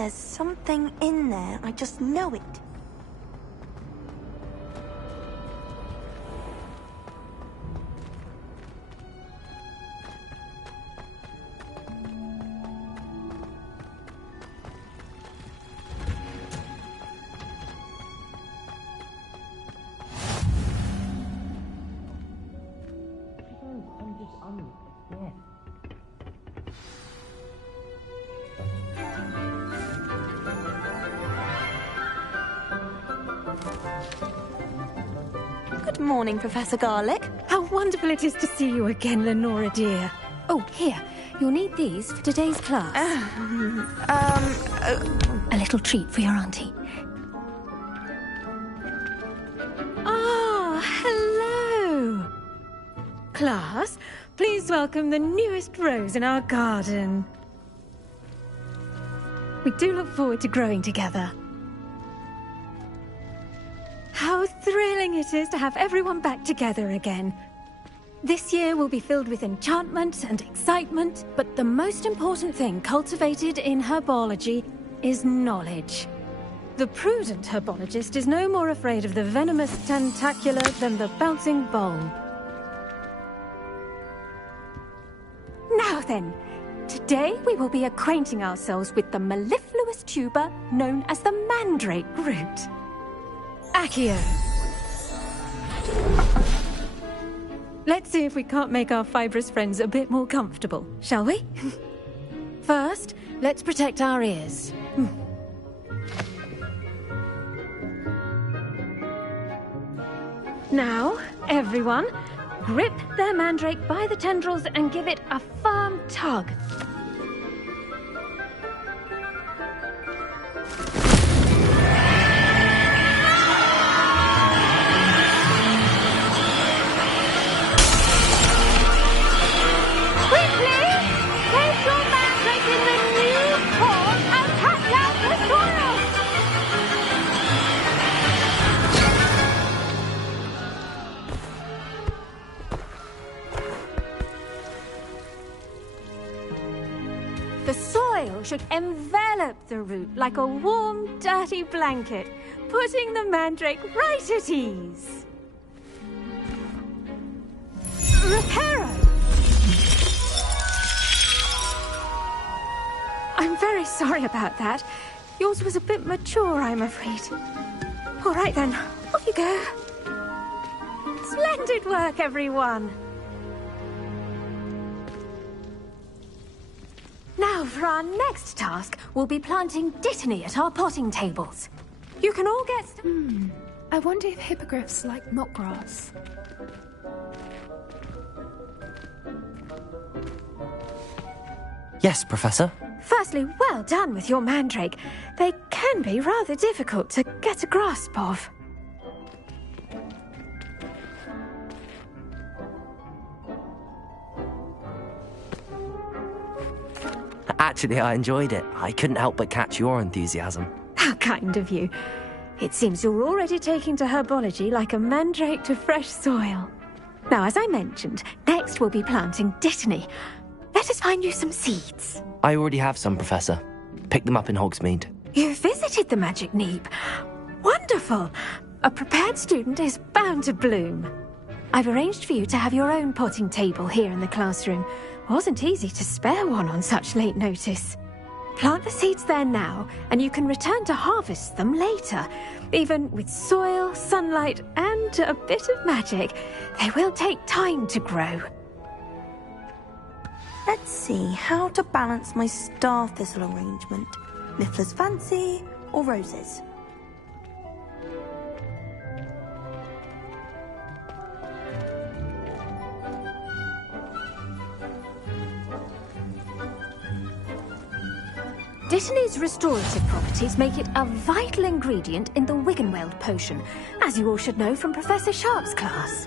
There's something in there. I just know it. Good morning, Professor Garlick. How wonderful it is to see you again, Lenora dear. Oh, here. You'll need these for today's class. A little treat for your auntie. Ah, hello. Class, please welcome the newest rose in our garden. We do look forward to growing together. How thrilling it is to have everyone back together again. This year will be filled with enchantment and excitement, but the most important thing cultivated in herbology is knowledge. The prudent herbologist is no more afraid of the venomous tentacula than the bouncing bulb. Now then, today we will be acquainting ourselves with the mellifluous tuber known as the mandrake root. Accio. Let's see if we can't make our fibrous friends a bit more comfortable, shall we? First, let's protect our ears. Now, everyone, grip their mandrake by the tendrils and give it a firm tug. The soil should envelop the root like a warm, dirty blanket, putting the mandrake right at ease. Reparo! I'm very sorry about that. Yours was a bit mature, I'm afraid. All right then, off you go. Splendid work, everyone. Now, for our next task, we'll be planting dittany at our potting tables. You can all get... I wonder if hippogriffs like knotgrass. Yes, Professor. Firstly, well done with your mandrake. They can be rather difficult to get a grasp of. Actually, I enjoyed it. I couldn't help but catch your enthusiasm. How kind of you. It seems you're already taking to herbology like a mandrake to fresh soil. Now, as I mentioned, next we'll be planting dittany. Let us find you some seeds. I already have some, Professor. Picked them up in Hogsmeade. You visited the Magic Neep. Wonderful. A prepared student is bound to bloom. I've arranged for you to have your own potting table here in the classroom. Wasn't easy to spare one on such late notice. Plant the seeds there now, and you can return to harvest them later. Even with soil, sunlight, and a bit of magic, they will take time to grow. Let's see how to balance my star thistle arrangement. Niffler's fancy or roses? Dittany's restorative properties make it a vital ingredient in the Wiggenweld potion, as you all should know from Professor Sharp's class.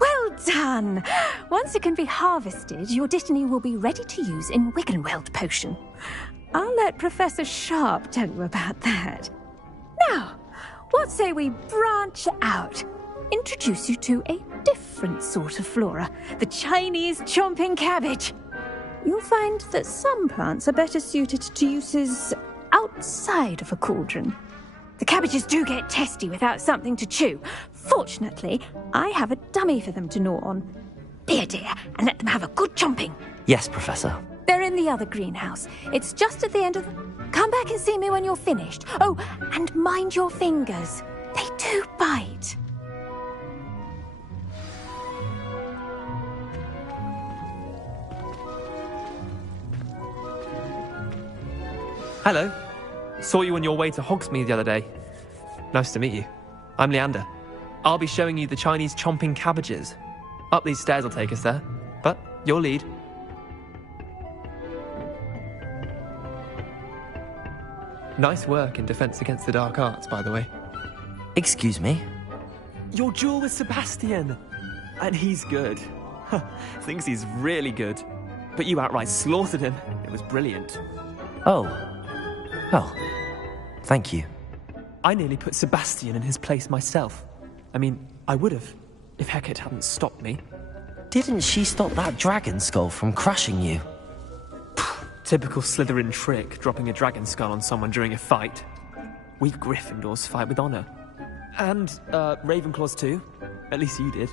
Well done! Once it can be harvested, your dittany will be ready to use in Wiggenweld potion. I'll let Professor Sharp tell you about that. Now, what say we branch out? Introduce you to a different sort of flora, the Chinese chomping cabbage. You'll find that some plants are better suited to uses outside of a cauldron. The cabbages do get testy without something to chew. Fortunately, I have a dummy for them to gnaw on. Be a dear and let them have a good chomping. Yes, Professor. They're in the other greenhouse. It's just at the end of the... Come back and see me when you're finished. Oh, and mind your fingers. They do bite. Hello. Saw you on your way to Hogsmeade the other day. Nice to meet you. I'm Leander. I'll be showing you the Chinese chomping cabbages. Up these stairs will take us there, but your lead. Nice work in Defense Against the Dark Arts, by the way. Excuse me? Your duel with Sebastian! And he's good. Thinks he's really good. But you outright slaughtered him. It was brilliant. Oh. Well, thank you. I nearly put Sebastian in his place myself. I mean, I would have, if Hecate hadn't stopped me. Didn't she stop that dragon skull from crushing you? Typical Slytherin trick, dropping a dragon skull on someone during a fight. We Gryffindors fight with honor. And, Ravenclaws too. At least you did.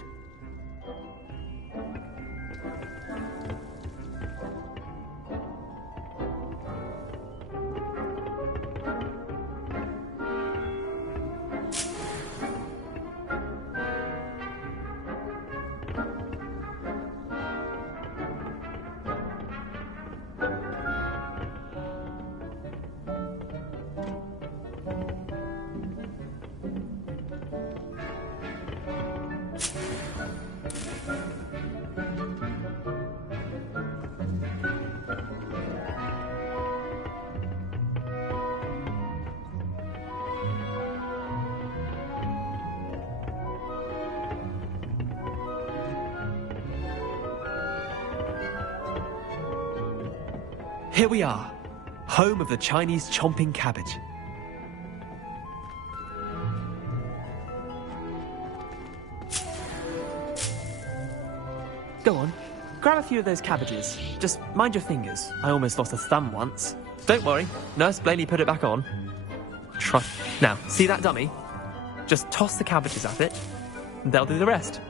Here we are, home of the Chinese chomping cabbage. Go on, grab a few of those cabbages. Just mind your fingers. I almost lost a thumb once. Don't worry, Nurse Blaney put it back on. Trust. Now, see that dummy? Just toss the cabbages at it, and they'll do the rest.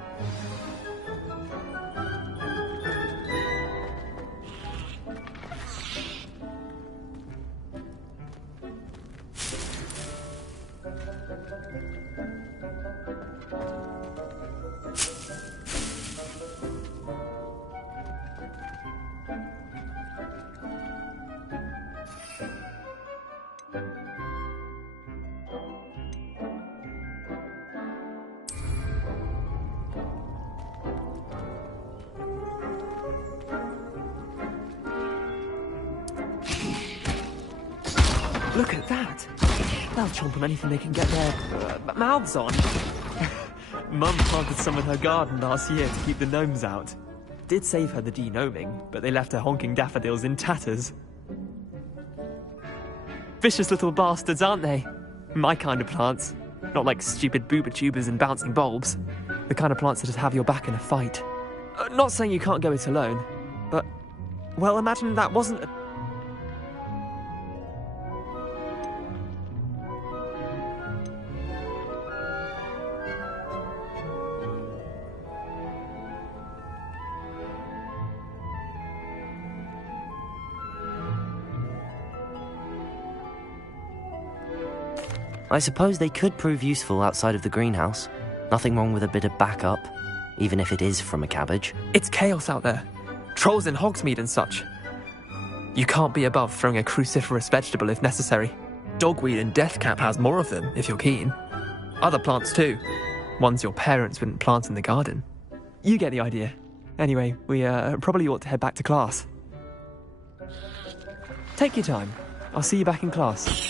Look at that! They'll chomp on anything they can get their mouths on. Mum planted some in her garden last year to keep the gnomes out. Did save her the de-gnoming, but they left her honking daffodils in tatters. Vicious little bastards, aren't they? My kind of plants. Not like stupid booba tubers and bouncing bulbs. The kind of plants that just have your back in a fight. Not saying you can't go it alone, but... Well, imagine that wasn't a... I suppose they could prove useful outside of the greenhouse. Nothing wrong with a bit of backup, even if it is from a cabbage. It's chaos out there. Trolls in Hogsmeade and such. You can't be above throwing a cruciferous vegetable if necessary. Dogweed and deathcap has more of them, if you're keen. Other plants too. Ones your parents wouldn't plant in the garden. You get the idea. Anyway, we probably ought to head back to class. Take your time. I'll see you back in class.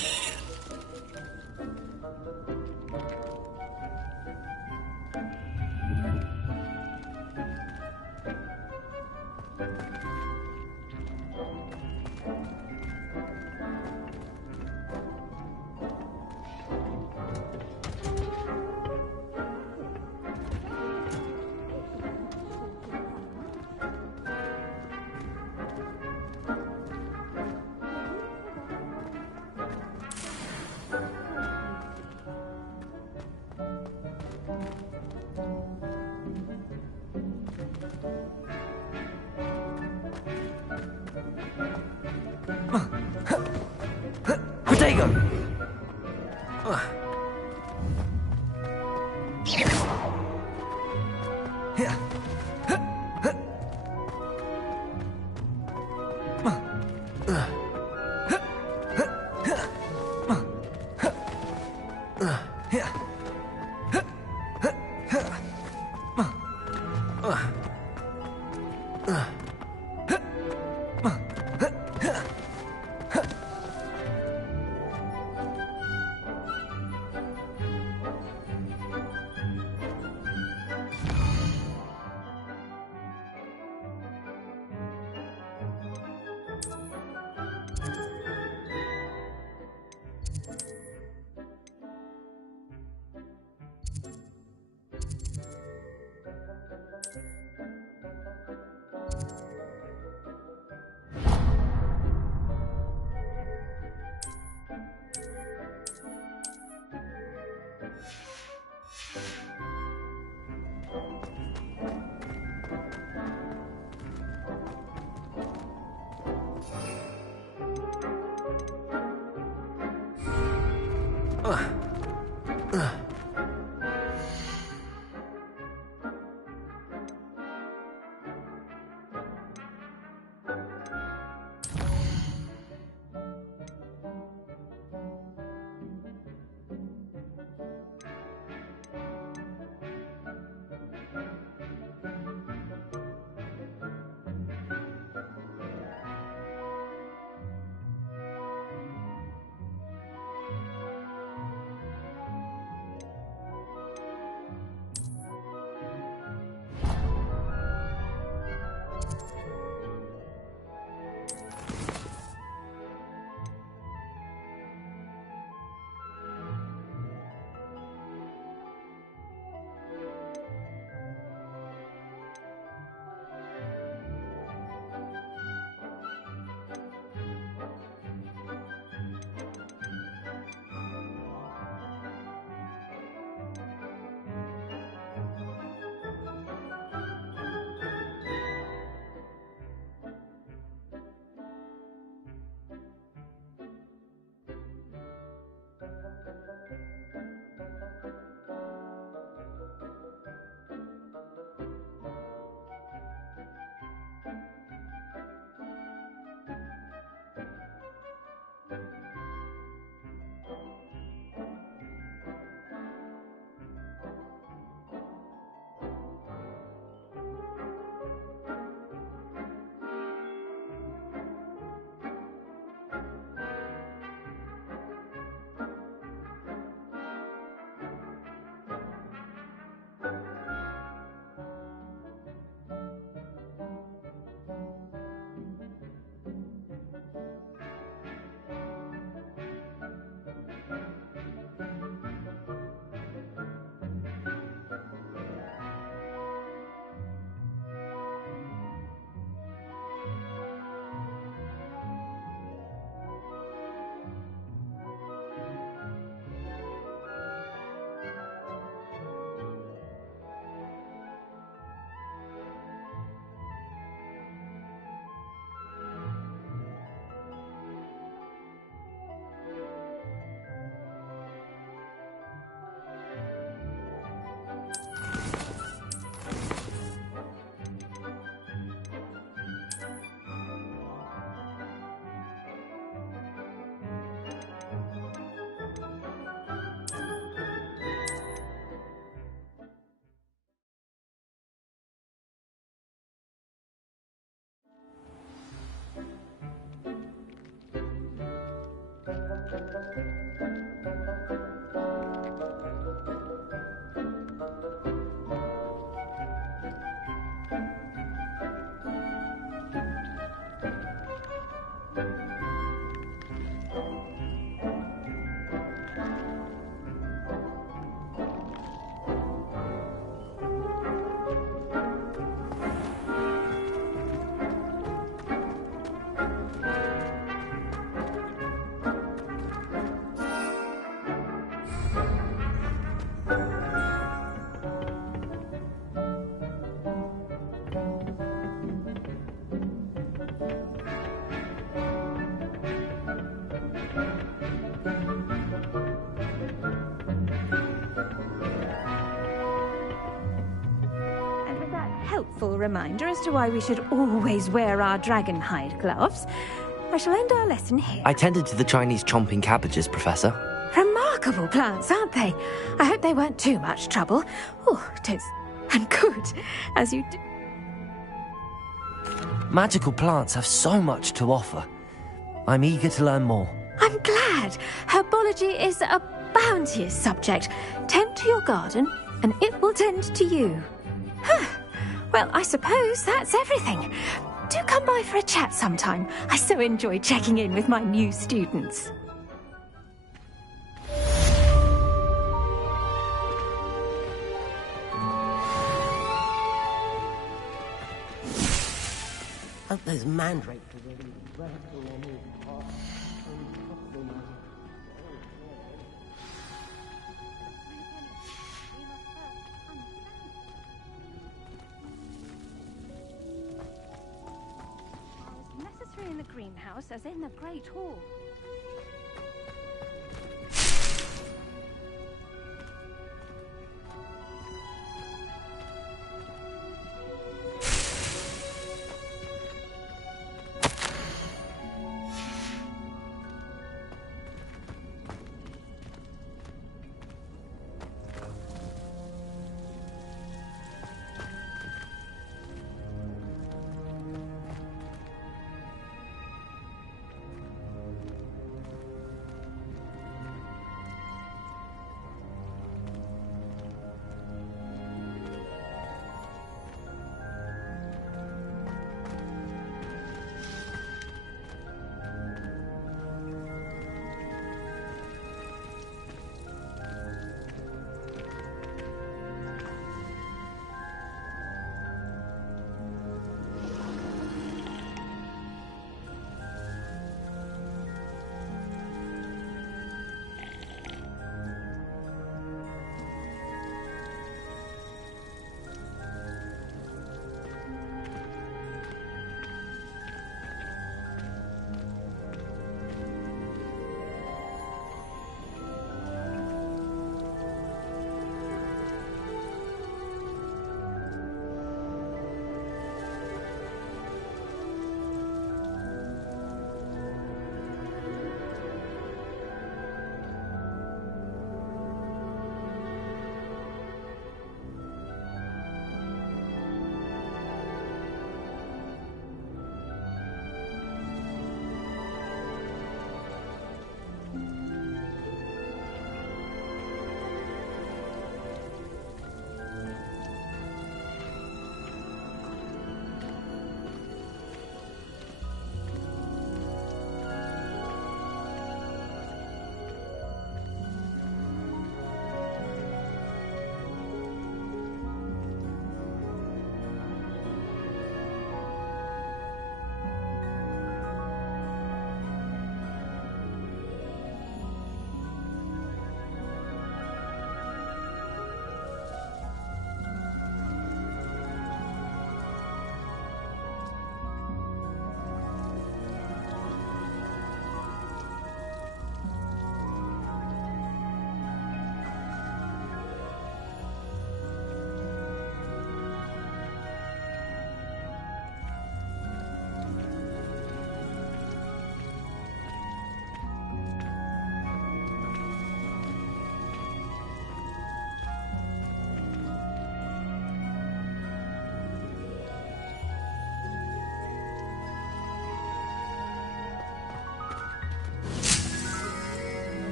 helpful reminder as to why we should always wear our dragon hide gloves, I shall end our lesson here. I tended to the Chinese chomping cabbages, Professor. Remarkable plants, aren't they? I hope they weren't too much trouble. Oh, toast. And good, as you do. Magical plants have so much to offer. I'm eager to learn more. I'm glad. Herbology is a bounteous subject. Tend to your garden, and it will tend to you. Well, I suppose that's everything. Do come by for a chat sometime. I so enjoy checking in with my new students. Hope those mandrakes are ready to rattle on his heart and possible magic. As necessary in the greenhouse as in the Great Hall.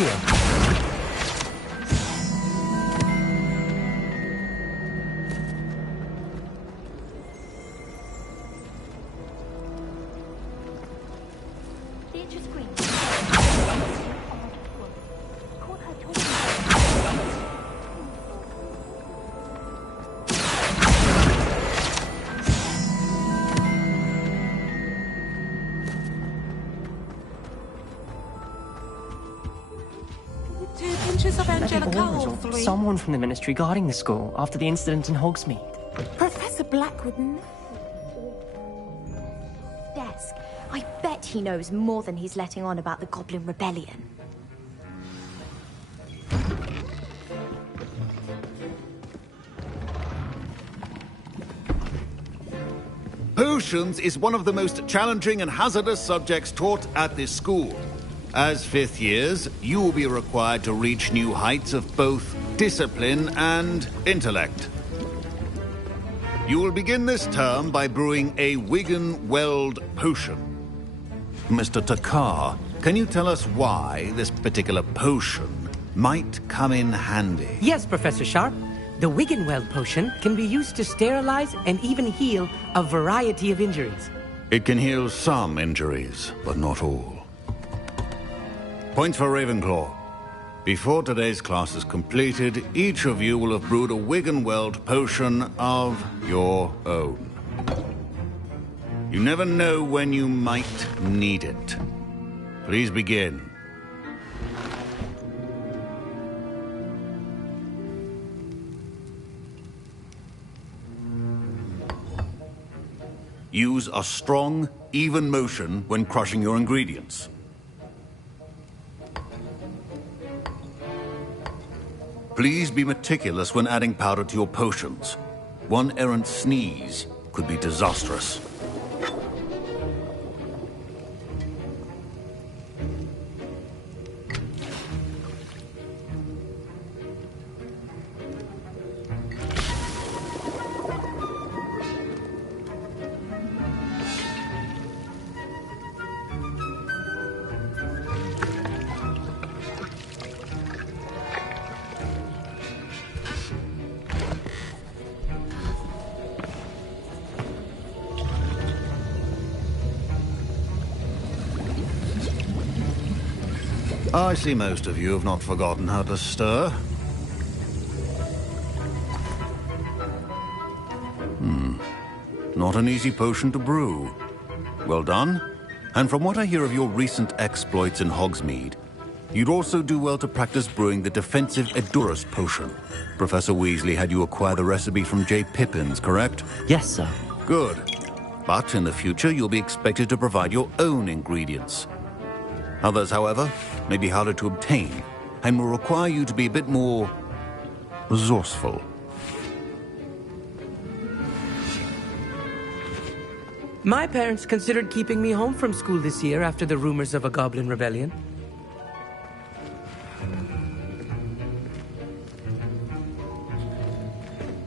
you. Someone from the Ministry guarding the school after the incident in Hogsmeade. Professor Blackwood. Desk. I bet he knows more than he's letting on about the Goblin Rebellion. Potions is one of the most challenging and hazardous subjects taught at this school. As fifth years, you will be required to reach new heights of both discipline and intellect. You will begin this term by brewing a Wigan-Weld potion. Mr. Takar, can you tell us why this particular potion might come in handy? Yes, Professor Sharp. The Wigan-Weld potion can be used to sterilize and even heal a variety of injuries. It can heal some injuries, but not all. Points for Ravenclaw. Before today's class is completed, each of you will have brewed a Wigan-Weld potion of your own. You never know when you might need it. Please begin. Use a strong, even motion when crushing your ingredients. Please be meticulous when adding powder to your potions. One errant sneeze could be disastrous. I see most of you have not forgotten how to stir. Not an easy potion to brew. Well done. And from what I hear of your recent exploits in Hogsmeade, you'd also do well to practice brewing the defensive Edurus potion. Professor Weasley had you acquire the recipe from J. Pippins, correct? Yes, sir. Good. But in the future, you'll be expected to provide your own ingredients. Others, however, may be harder to obtain and will require you to be a bit more resourceful. My parents considered keeping me home from school this year after the rumors of a Goblin Rebellion.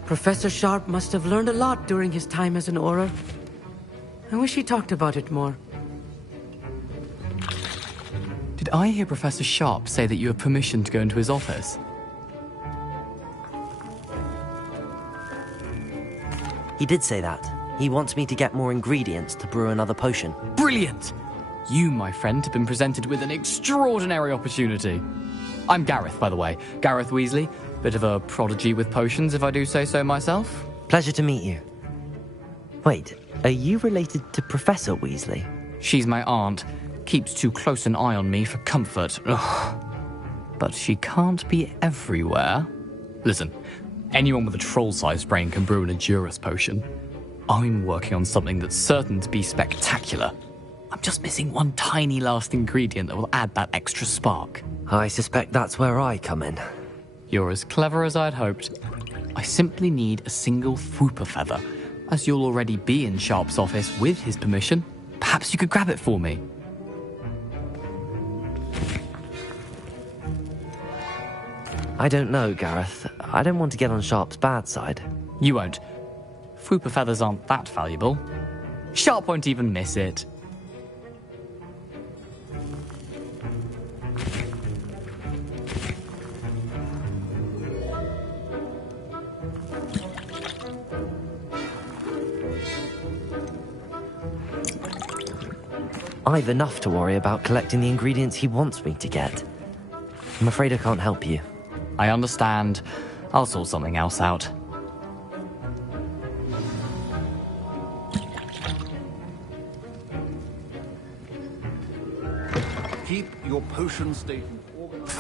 Professor Sharp must have learned a lot during his time as an Auror. I wish he talked about it more. Did I hear Professor Sharp say that you have permission to go into his office? He did say that. He wants me to get more ingredients to brew another potion. Brilliant! You, my friend, have been presented with an extraordinary opportunity. I'm Gareth, by the way. Gareth Weasley. Bit of a prodigy with potions, if I do say so myself. Pleasure to meet you. Wait, are you related to Professor Weasley? She's my aunt. Keeps too close an eye on me for comfort. Ugh. But she can't be everywhere. Listen, anyone with a troll-sized brain can brew an Edurus potion. I'm working on something that's certain to be spectacular. I'm just missing one tiny last ingredient that will add that extra spark. I suspect that's where I come in. You're as clever as I'd hoped. I simply need a single Fwooper feather. As you'll already be in Sharp's office with his permission, perhaps you could grab it for me. I don't know, Gareth. I don't want to get on Sharp's bad side. You won't. Fwooper feathers aren't that valuable. Sharp won't even miss it. I've enough to worry about collecting the ingredients he wants me to get. I'm afraid I can't help you. I understand. I'll sort something else out. Keep your potion station organized.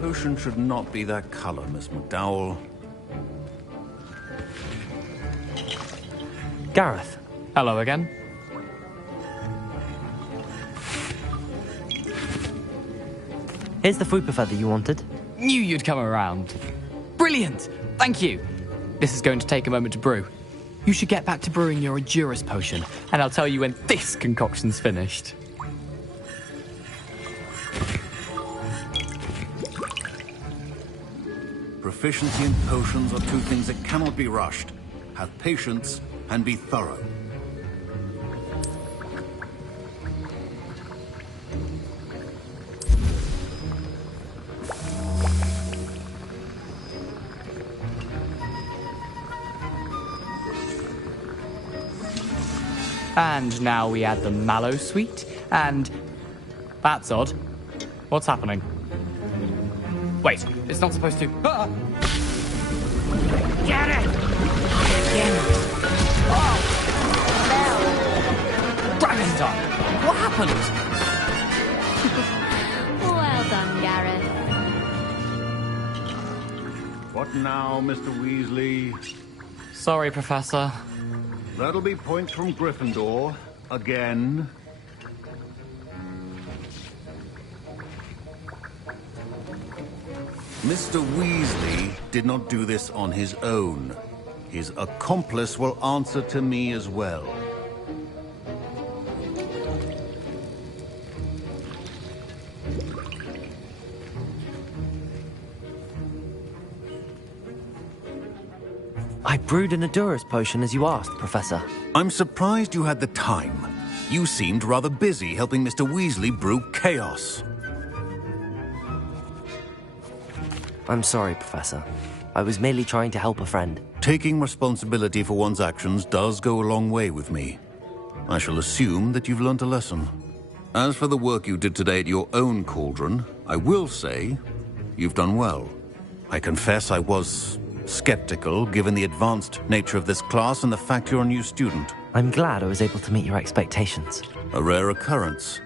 Potion should not be that color, Miss McDowell. Gareth. Hello again. Here's the fruit feather you wanted. Knew you'd come around. Brilliant! Thank you. This is going to take a moment to brew. You should get back to brewing your Endurus potion, and I'll tell you when this concoction's finished. Proficiency in potions are two things that cannot be rushed. Have patience and be thorough. And now we add the mallow sweet, and... That's odd. What's happening? Wait, it's not supposed to... Ah! Get it! Oh! Dragon time! What happened? Well done, Gareth. What now, Mr. Weasley? Sorry, Professor. That'll be points from Gryffindor. Again. Mr. Weasley did not do this on his own. His accomplice will answer to me as well. I brewed an Endurus potion as you asked, Professor. I'm surprised you had the time. You seemed rather busy helping Mr. Weasley brew chaos. I'm sorry, Professor. I was merely trying to help a friend. Taking responsibility for one's actions does go a long way with me. I shall assume that you've learnt a lesson. As for the work you did today at your own cauldron, I will say you've done well. I confess I was skeptical, given the advanced nature of this class and the fact you're a new student. I'm glad I was able to meet your expectations. A rare occurrence.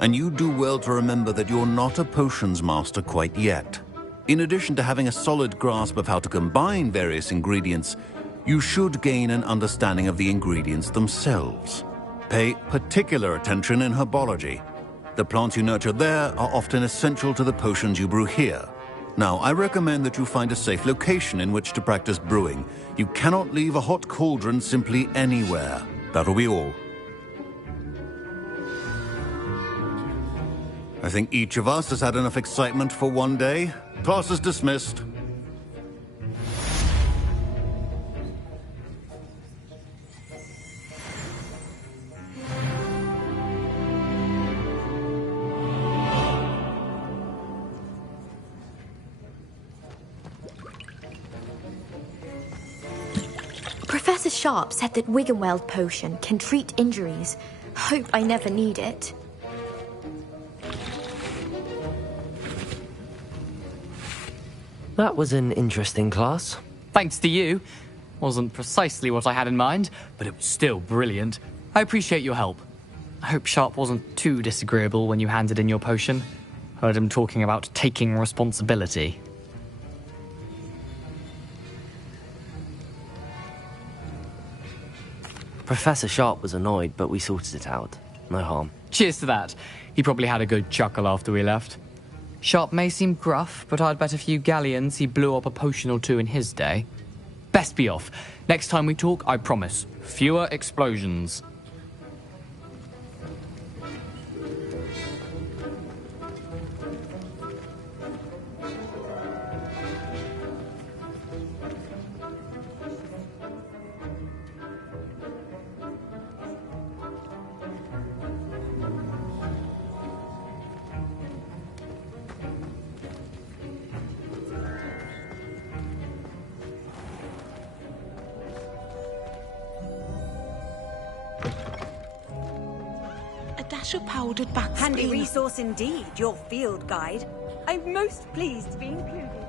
And you do well to remember that you're not a potions master quite yet. In addition to having a solid grasp of how to combine various ingredients, you should gain an understanding of the ingredients themselves. Pay particular attention in herbology. The plants you nurture there are often essential to the potions you brew here. Now, I recommend that you find a safe location in which to practice brewing. You cannot leave a hot cauldron simply anywhere. That'll be all. I think each of us has had enough excitement for one day. Class is dismissed. Professor Sharp said that Wiggenweld potion can treat injuries. Hope I never need it. That was an interesting class. Thanks to you. Wasn't precisely what I had in mind, but it was still brilliant. I appreciate your help. I hope Sharp wasn't too disagreeable when you handed in your potion. Heard him talking about taking responsibility. Professor Sharp was annoyed, but we sorted it out. No harm. Cheers to that. He probably had a good chuckle after we left. Sharp may seem gruff, but I'd bet a few galleons he blew up a potion or two in his day. Best be off. Next time we talk, I promise, fewer explosions. dash of powdered back Handy screen. resource indeed, your field guide. I'm most pleased to be included.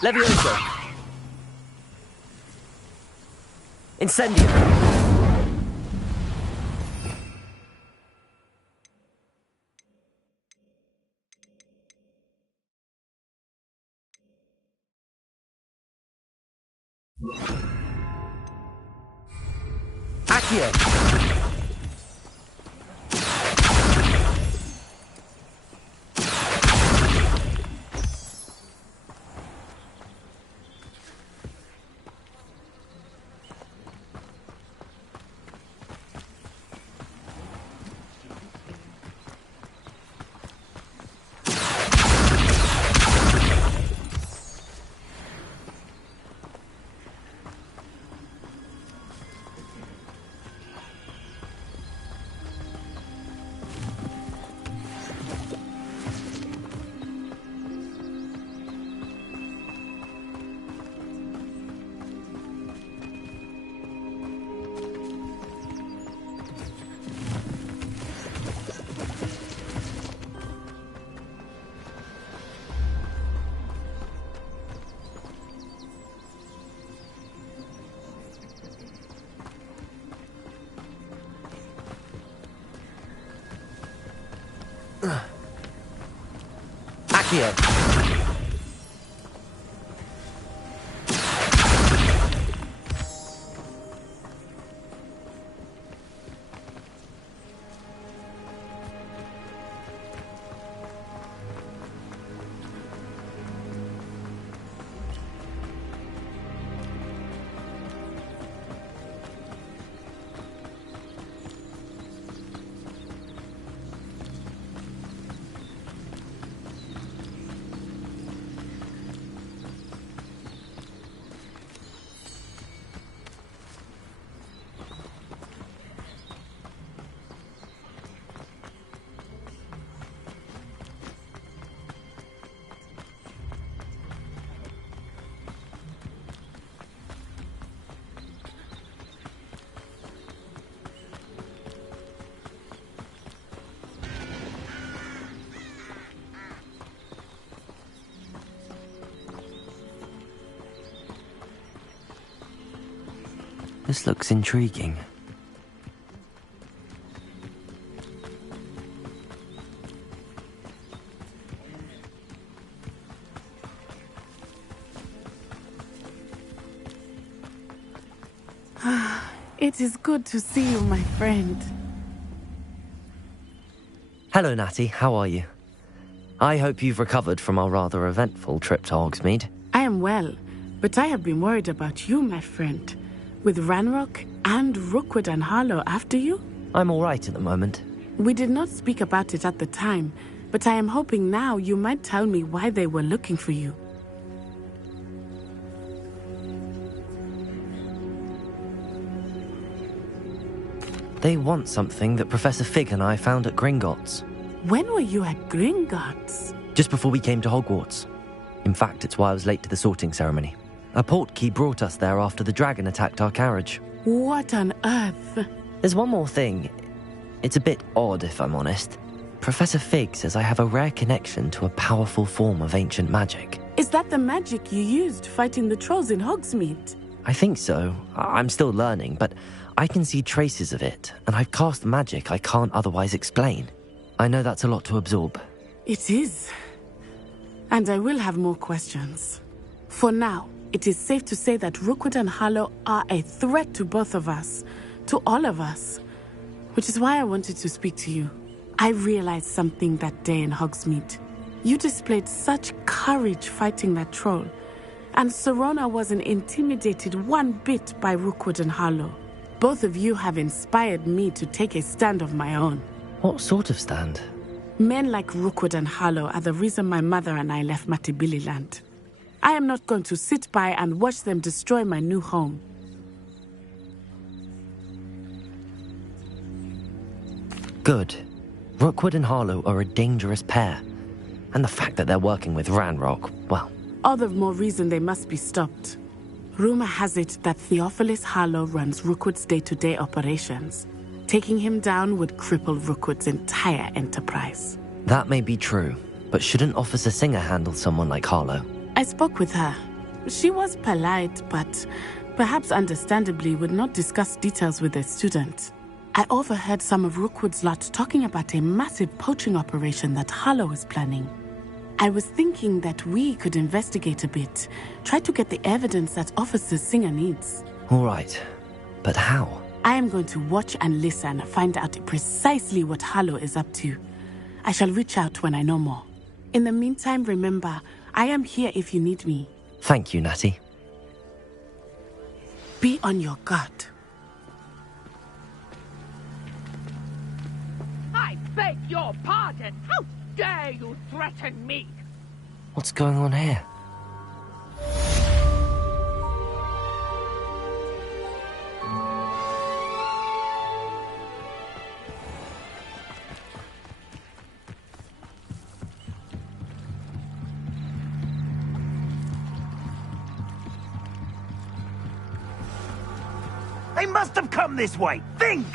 Levioso! Incendio! Accio! Accio! This looks intriguing. It is good to see you, my friend. Hello, Natty. How are you? I hope you've recovered from our rather eventful trip to Hogsmeade. I am well, but I have been worried about you, my friend. With Ranrock and Rookwood and Harlow after you? I'm all right at the moment. We did not speak about it at the time, but I am hoping now you might tell me why they were looking for you. They want something that Professor Fig and I found at Gringotts. When were you at Gringotts? Just before we came to Hogwarts. In fact, it's why I was late to the sorting ceremony. A portkey brought us there after the dragon attacked our carriage. What on earth? There's one more thing. It's a bit odd, if I'm honest. Professor Fig says I have a rare connection to a powerful form of ancient magic. Is that the magic you used fighting the trolls in Hogsmeade? I think so. I'm still learning, but I can see traces of it, and I've cast magic I can't otherwise explain. I know that's a lot to absorb. It is. And I will have more questions. For now, it is safe to say that Rookwood and Harlow are a threat to both of us, to all of us, which is why I wanted to speak to you. I realized something that day in Hogsmeade. You displayed such courage fighting that troll, and Serona wasn't intimidated one bit by Rookwood and Harlow. Both of you have inspired me to take a stand of my own. What sort of stand? Men like Rookwood and Harlow are the reason my mother and I left Matabeleland. I am not going to sit by and watch them destroy my new home. Good. Rookwood and Harlow are a dangerous pair. And the fact that they're working with Ranrock, well... All the more reason they must be stopped. Rumor has it that Theophilus Harlow runs Rookwood's day-to-day operations. Taking him down would cripple Rookwood's entire enterprise. That may be true, but shouldn't Officer Singer handle someone like Harlow? I spoke with her. She was polite, but perhaps understandably would not discuss details with a student. I overheard some of Rookwood's lot talking about a massive poaching operation that Harlow is planning. I was thinking that we could investigate a bit, try to get the evidence that Officer Singer needs. All right, but how? I am going to watch and listen, find out precisely what Harlow is up to. I shall reach out when I know more. In the meantime, remember, I am here if you need me. Thank you, Natty. Be on your guard. I beg your pardon. How dare you threaten me? What's going on here? They must have come this way. Think!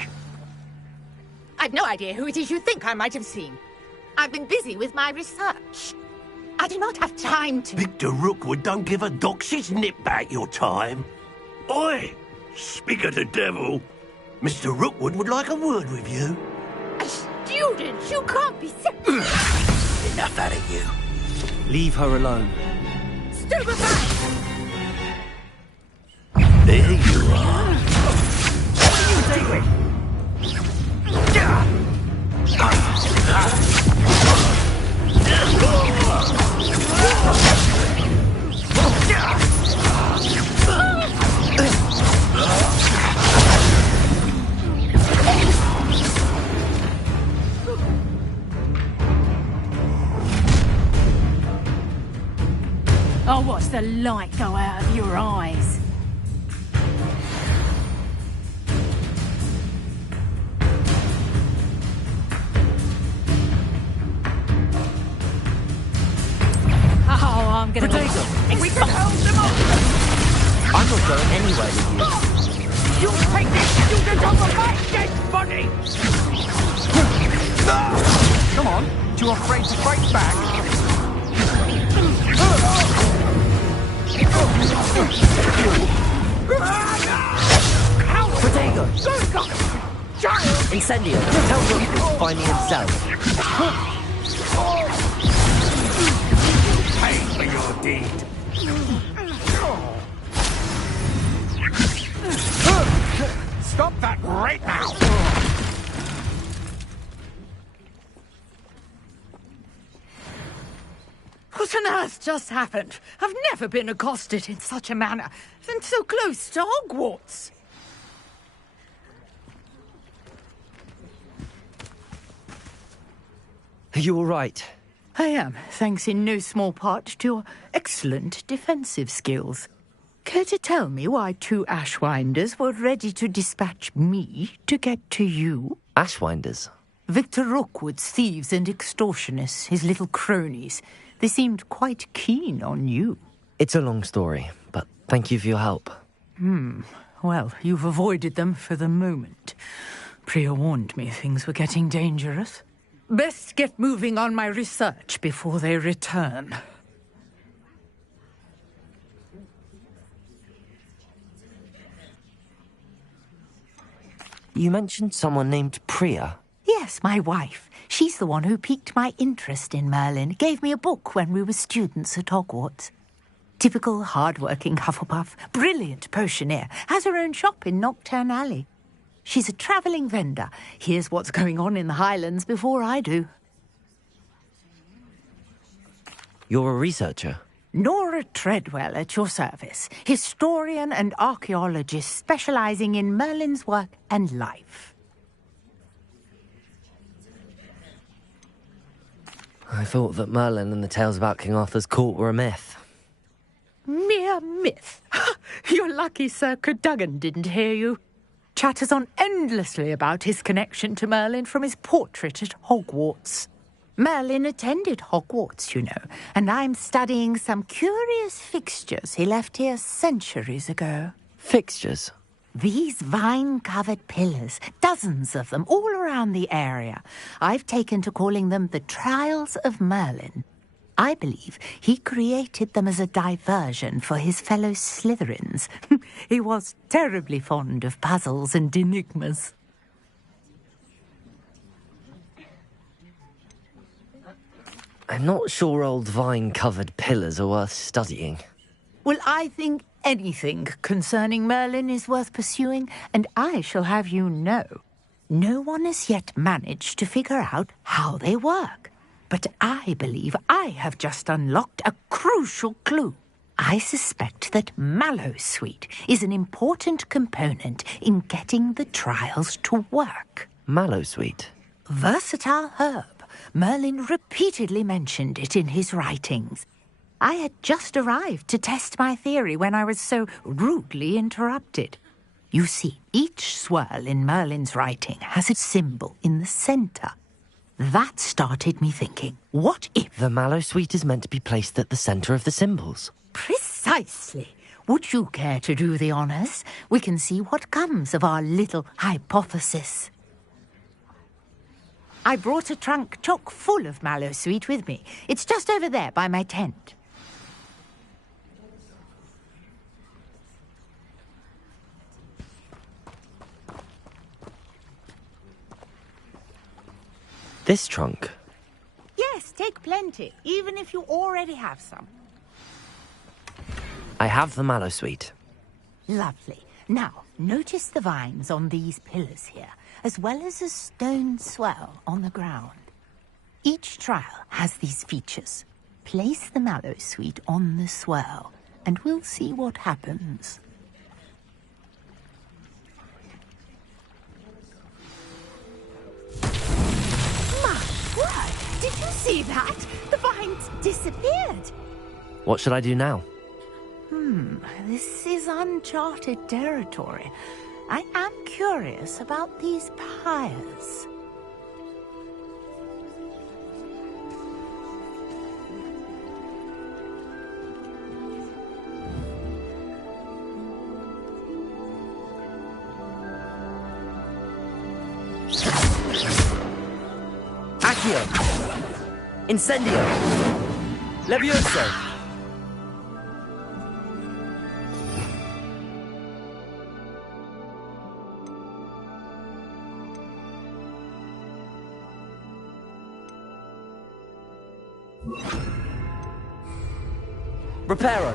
I've no idea who it is you think I might have seen. I've been busy with my research. I do not have time to... Victor Rookwood don't give a doxy's nip back your time. Oi! Speak of the devil. Mr. Rookwood would like a word with you. A student? You can't be serious. Enough out of you. Leave her alone. Stupefy! There you are. What are you doing? I'll watch the light go out of your eyes. Oh, I'm gonna... We can hold them off! I'm not going anywhere with you. You take this student off of my dead body! Come on, too afraid to fight back? Protego! Child! Incendio! Tell Rookwood to find me himself. Pay for your deed. Stop that right now! What on earth just happened? I've never been accosted in such a manner, and so close to Hogwarts. Are you all right? I am, thanks in no small part to your excellent defensive skills. Care to tell me why two Ashwinders were ready to dispatch me to get to you? Ashwinders? Victor Rookwood's thieves and extortionists, his little cronies. They seemed quite keen on you. It's a long story, but thank you for your help. Well, you've avoided them for the moment. Priya warned me things were getting dangerous. Best get moving on my research before they return. You mentioned someone named Priya. Yes, my wife. She's the one who piqued my interest in Merlin. Gave me a book when we were students at Hogwarts. Typical hard-working Hufflepuff. Brilliant potioneer. Has her own shop in Knockturn Alley. She's a travelling vendor. Hears what's going on in the Highlands before I do. You're a researcher? Nora Treadwell at your service. Historian and archaeologist specialising in Merlin's work and life. I thought that Merlin and the tales about King Arthur's court were a myth. Mere myth. You're lucky Sir Cadogan didn't hear you. Chatters on endlessly about his connection to Merlin from his portrait at Hogwarts. Merlin attended Hogwarts, you know, and I'm studying some curious fixtures he left here centuries ago. Fixtures? These vine-covered pillars, dozens of them, all around the area. I've taken to calling them the Trials of Merlin. I believe he created them as a diversion for his fellow Slytherins. He was terribly fond of puzzles and enigmas. I'm not sure old vine-covered pillars are worth studying. Well, I think anything concerning Merlin is worth pursuing, and I shall have you know, no one has yet managed to figure out how they work. But I believe I have just unlocked a crucial clue. I suspect that mallowsweet is an important component in getting the trials to work. Mallowsweet? Versatile herb. Merlin repeatedly mentioned it in his writings. I had just arrived to test my theory when I was so rudely interrupted. You see, each swirl in Merlin's writing has a symbol in the centre. That started me thinking, what if... The mallowsweet is meant to be placed at the centre of the symbols. Precisely. Would you care to do the honours? We can see what comes of our little hypothesis. I brought a trunk chock full of mallowsweet with me. It's just over there by my tent. This trunk? Yes, take plenty, even if you already have some. I have the mallowsweet. Lovely. Now, notice the vines on these pillars here, as well as a stone swell on the ground. Each trial has these features. Place the mallowsweet on the swell, and we'll see what happens. Did you see that? The vines disappeared. What should I do now? This is uncharted territory. I am curious about these pyres. Accio! Incendio! Levioso! Reparo!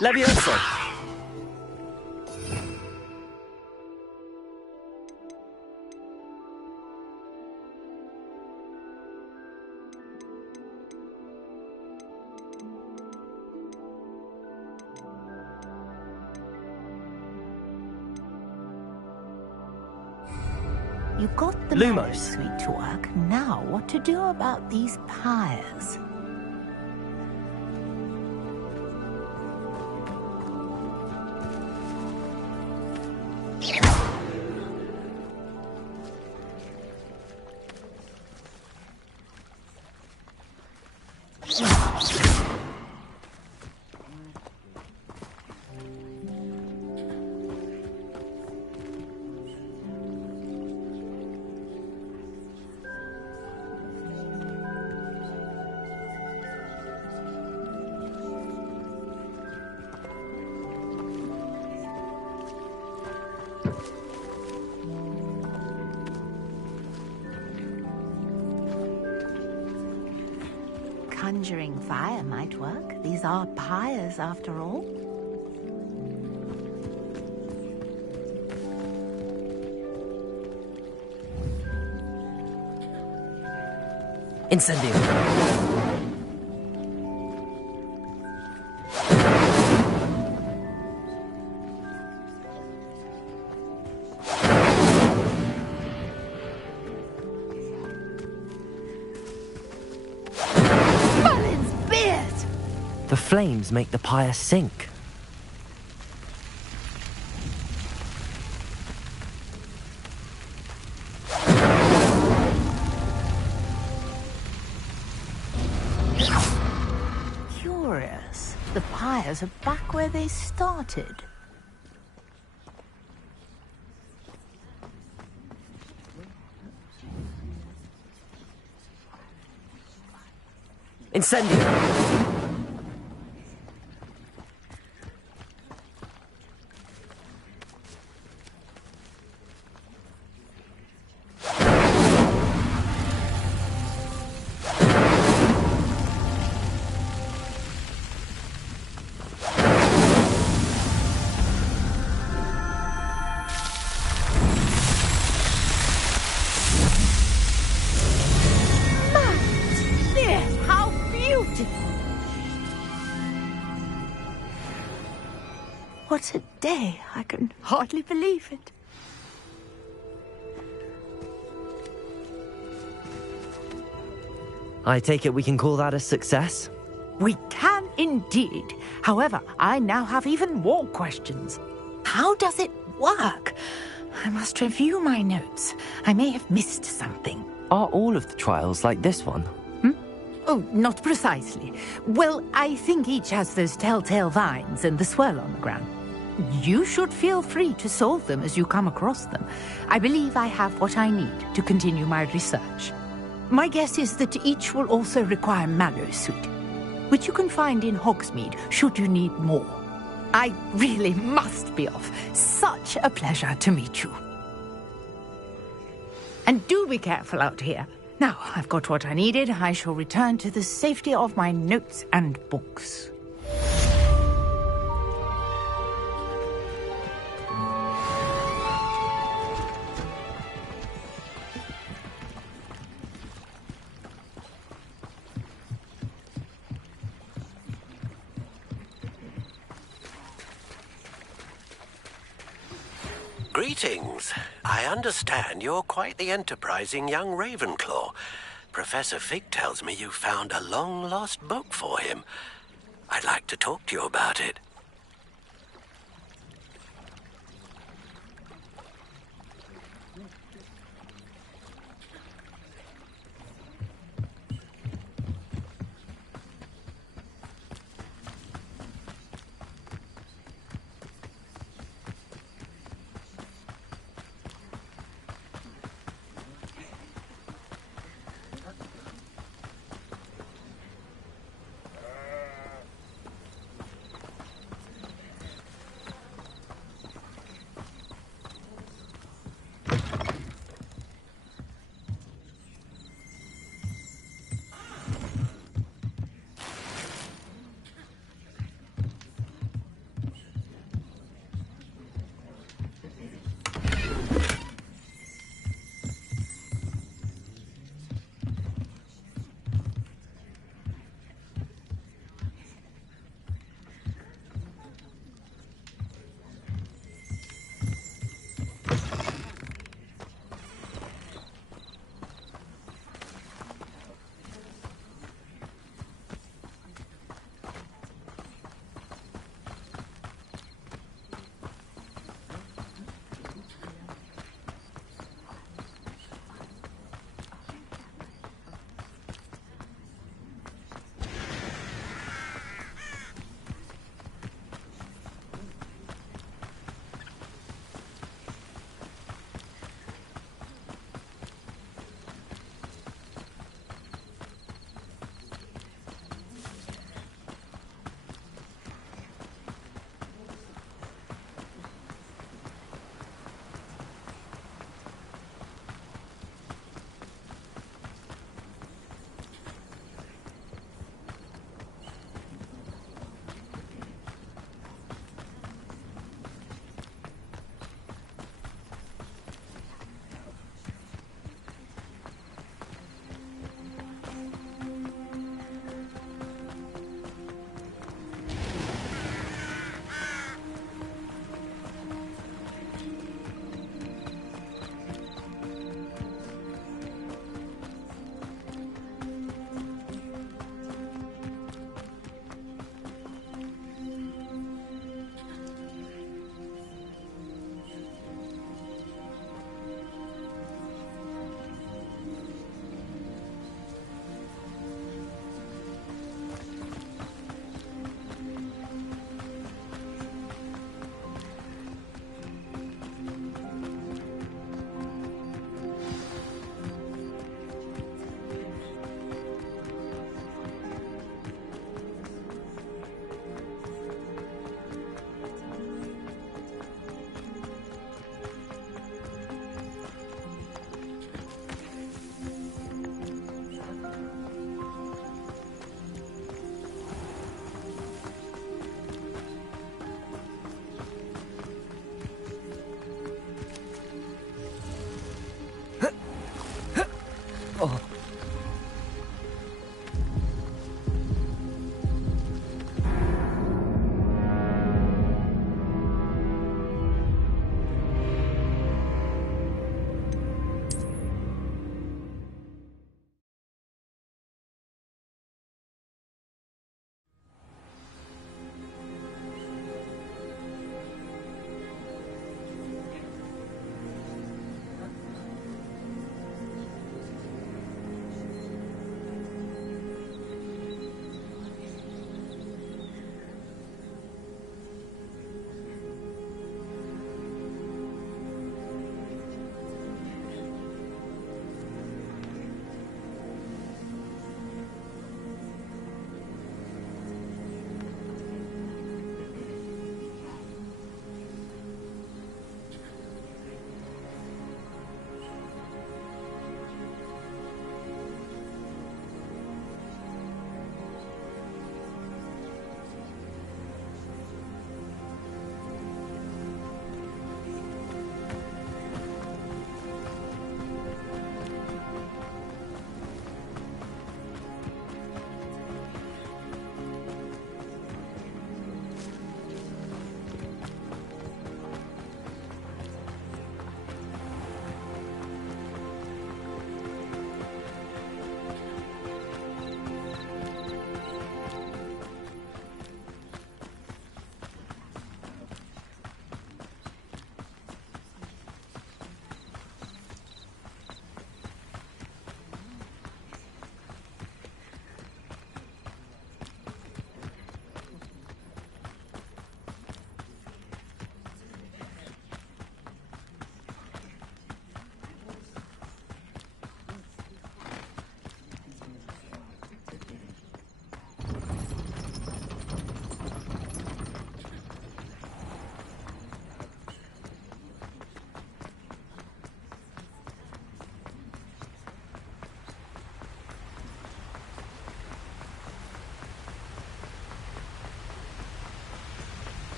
Levioso! You got the mallowsweet to work. Now, what to do about these pyres? conjuring fire might work. These are pyres, after all. Incendio. The flames make the pyre sink. Curious. The pyres are back where they started. Incendio. What a day. I can hardly believe it. I take it we can call that a success? We can indeed. However, I now have even more questions. How does it work? I must review my notes. I may have missed something. Are all of the trials like this one? Oh, not precisely. Well, I think each has those telltale vines and the swirl on the ground. You should feel free to solve them as you come across them. I believe I have what I need to continue my research. My guess is that each will also require mallow sweet, which you can find in Hogsmeade should you need more. I really must be off. Such a pleasure to meet you. And do be careful out here. Now, I've got what I needed. I shall return to the safety of my notes and books. Greetings. I understand you're quite the enterprising young Ravenclaw. Professor Fig tells me you found a long-lost book for him. I'd like to talk to you about it.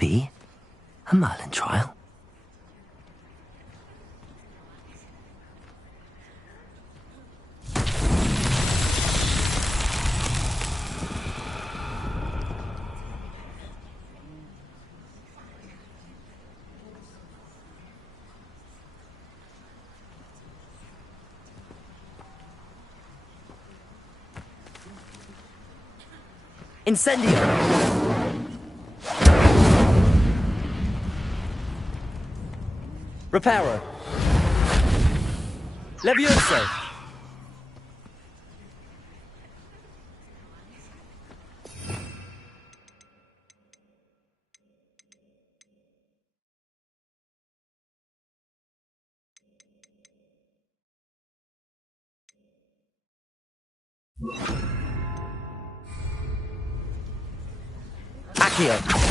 be a Merlin trial. Incendio! Reparo! Levioso! Accio!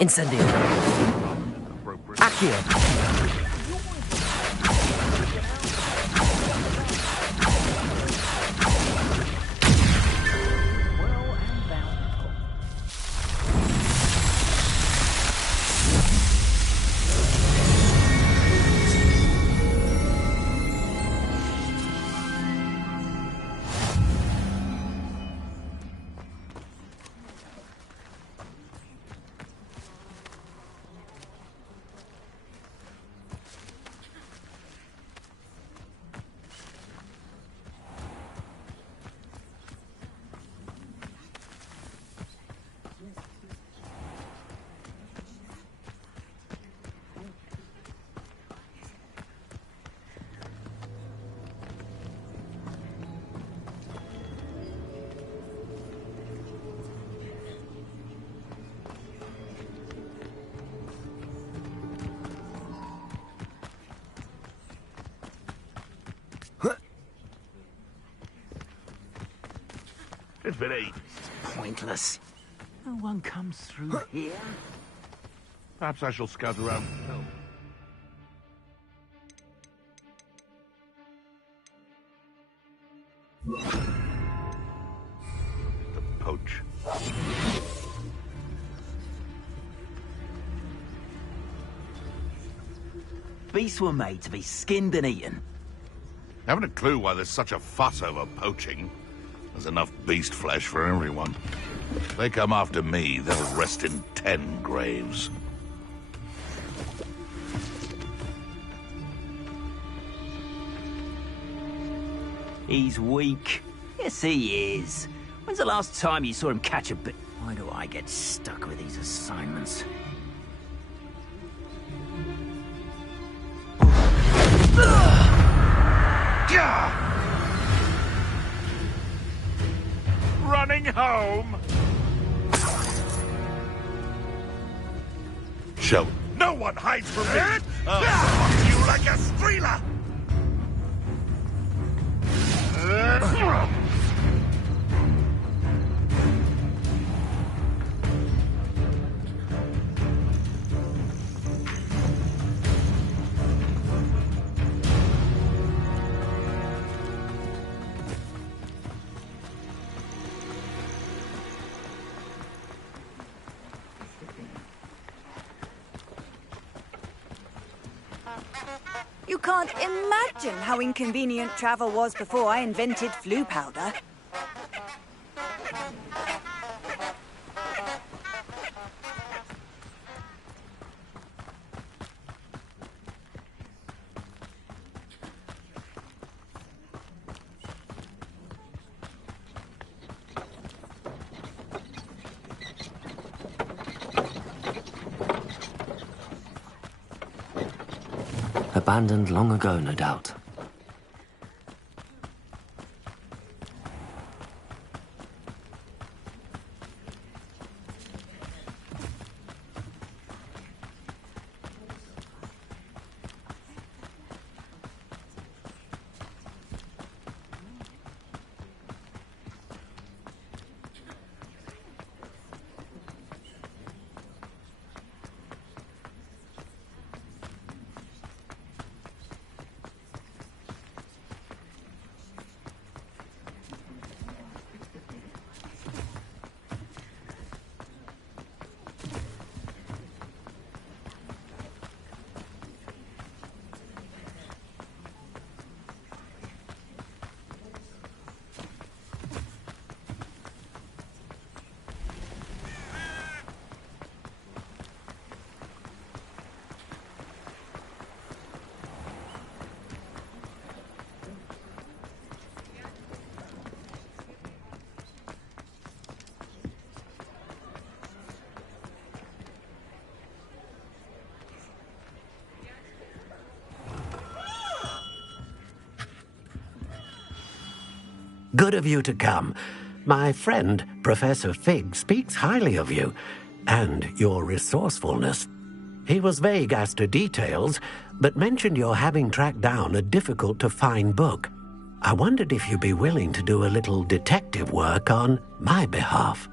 Incendio! Accio! It's been ages. It's pointless. No one comes through here. Perhaps I shall scout around myself. The poach. Beasts were made to be skinned and eaten. Haven't a clue why there's such a fuss over poaching. There's enough beast flesh for everyone. If they come after me, they'll rest in 10 graves. He's weak. Yes, he is. When's the last time you saw him catch a bit? Why do I get stuck with these assignments? Running home! Show. No one hides from me! I'll fuck you like a streeler! You can't imagine how inconvenient travel was before I invented flu powder. Abandoned long ago, no doubt. Good of you to come. My friend, Professor Fig, speaks highly of you, and your resourcefulness. He was vague as to details, but mentioned your having tracked down a difficult-to-find book. I wondered if you'd be willing to do a little detective work on my behalf.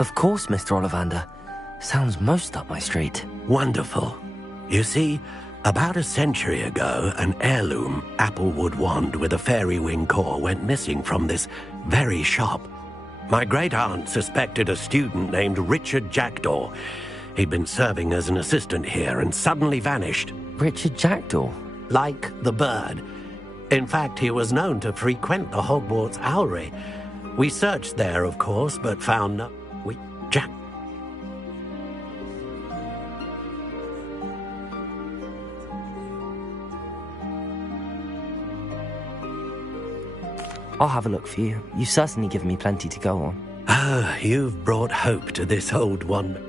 Of course, Mr. Ollivander. Sounds most up my street. Wonderful. You see, about a century ago, an heirloom applewood wand with a fairy wing core went missing from this very shop. My great-aunt suspected a student named Richard Jackdaw. He'd been serving as an assistant here and suddenly vanished. Richard Jackdaw? Like the bird. In fact, he was known to frequent the Hogwarts Owlery. We searched there, of course, but found no... I'll have a look for you. You've certainly given me plenty to go on. Ah, you've brought hope to this old one.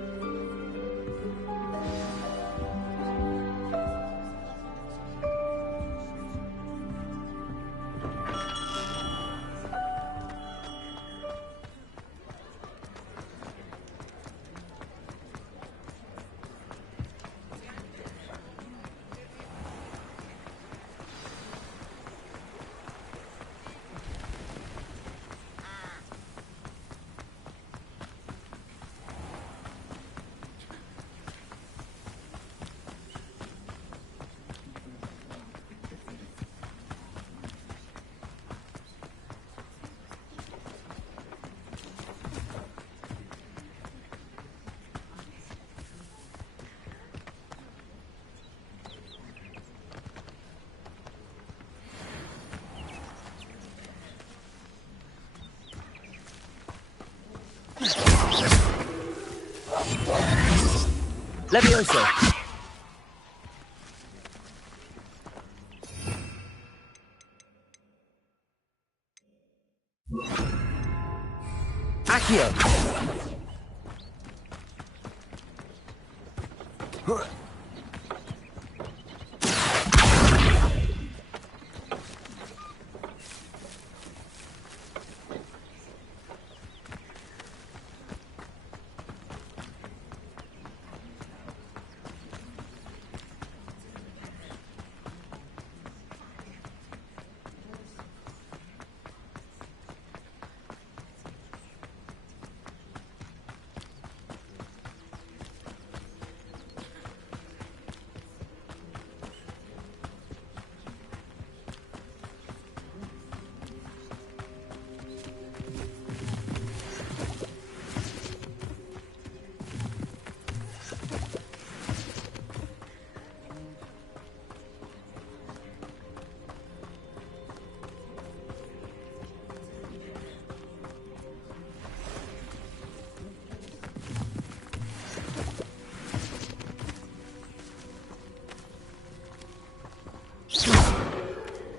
Levioso! Accio!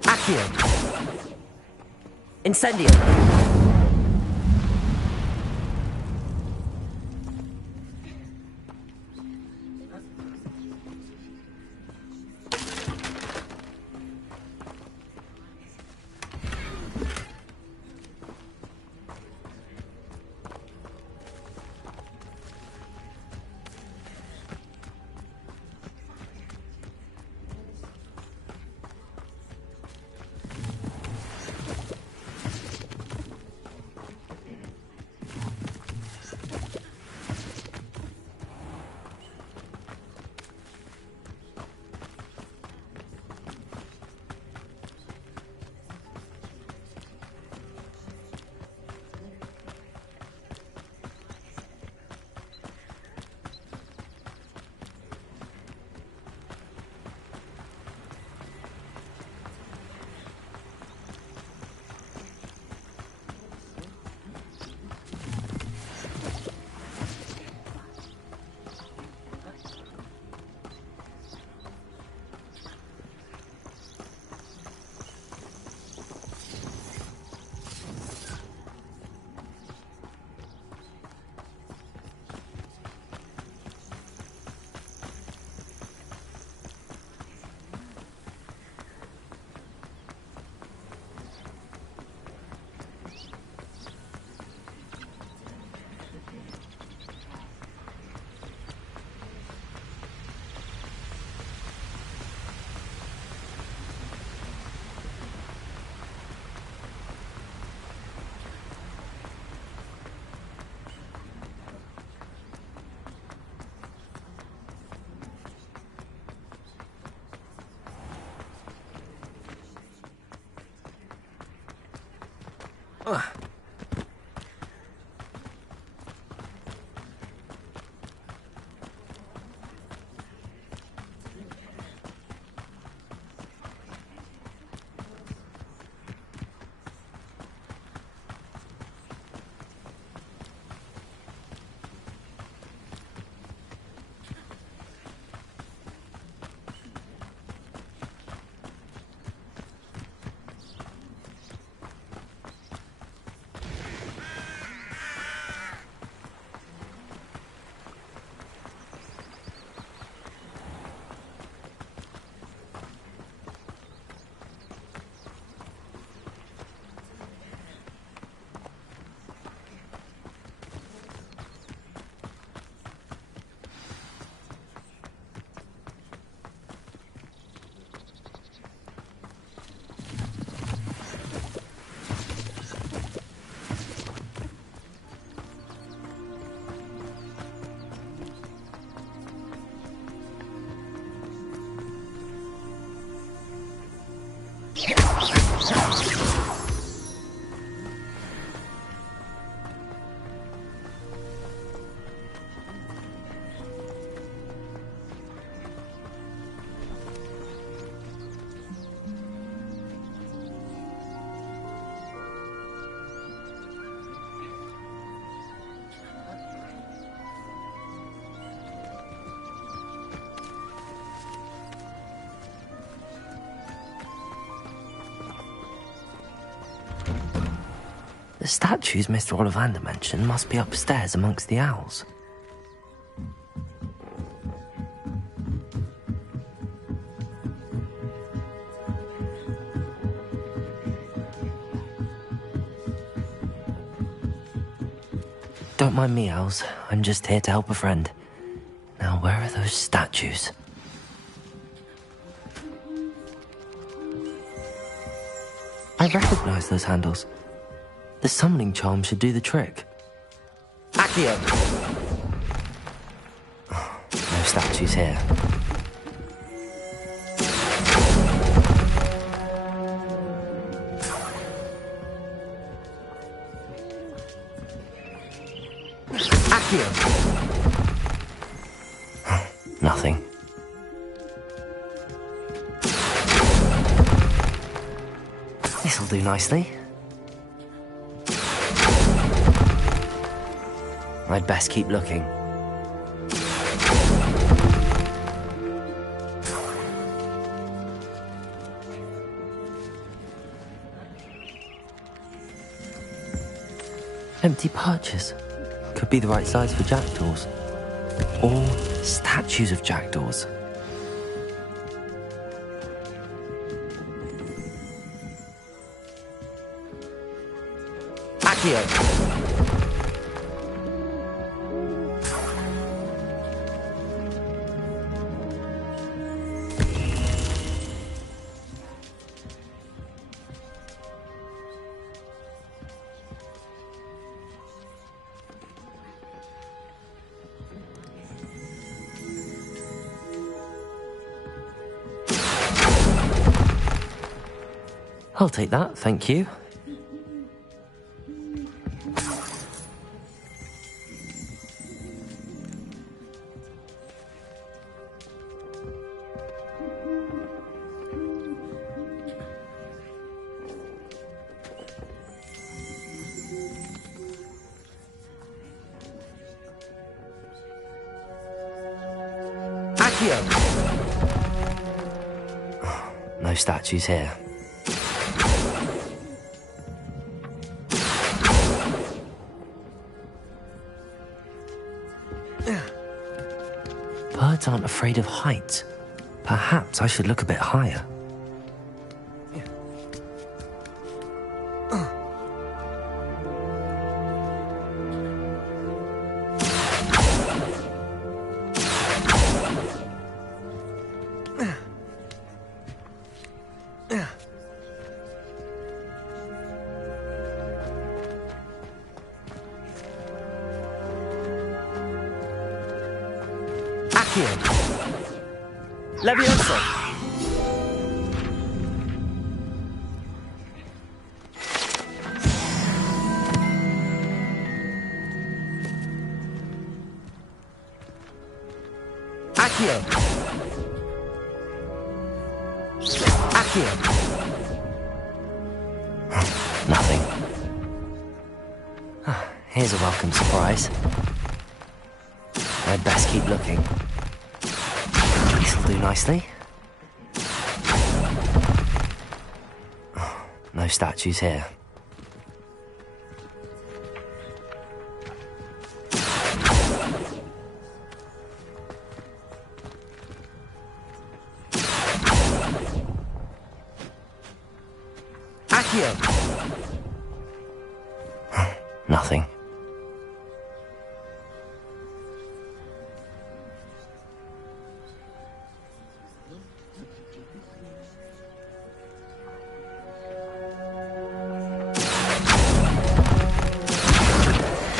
Accio! Incendio! The statues Mr. Ollivander mentioned must be upstairs amongst the owls. Don't mind me, owls. I'm just here to help a friend. Now, where are those statues? I recognize those handles. The summoning charm should do the trick. Accio! Oh, no statues here. Nothing. This'll do nicely. I'd best keep looking. Empty perches. Could be the right size for jackdaws. Or statues of jackdaws. Accio! I'll take that, thank you. Accio! Oh, no statues here. Birds aren't afraid of heights. Perhaps I should look a bit higher. Levioso! Accio! Accio! Nothing. Here's a welcome surprise. I'd best keep looking. This'll do nicely. Oh, no statues here. Accio! Nothing.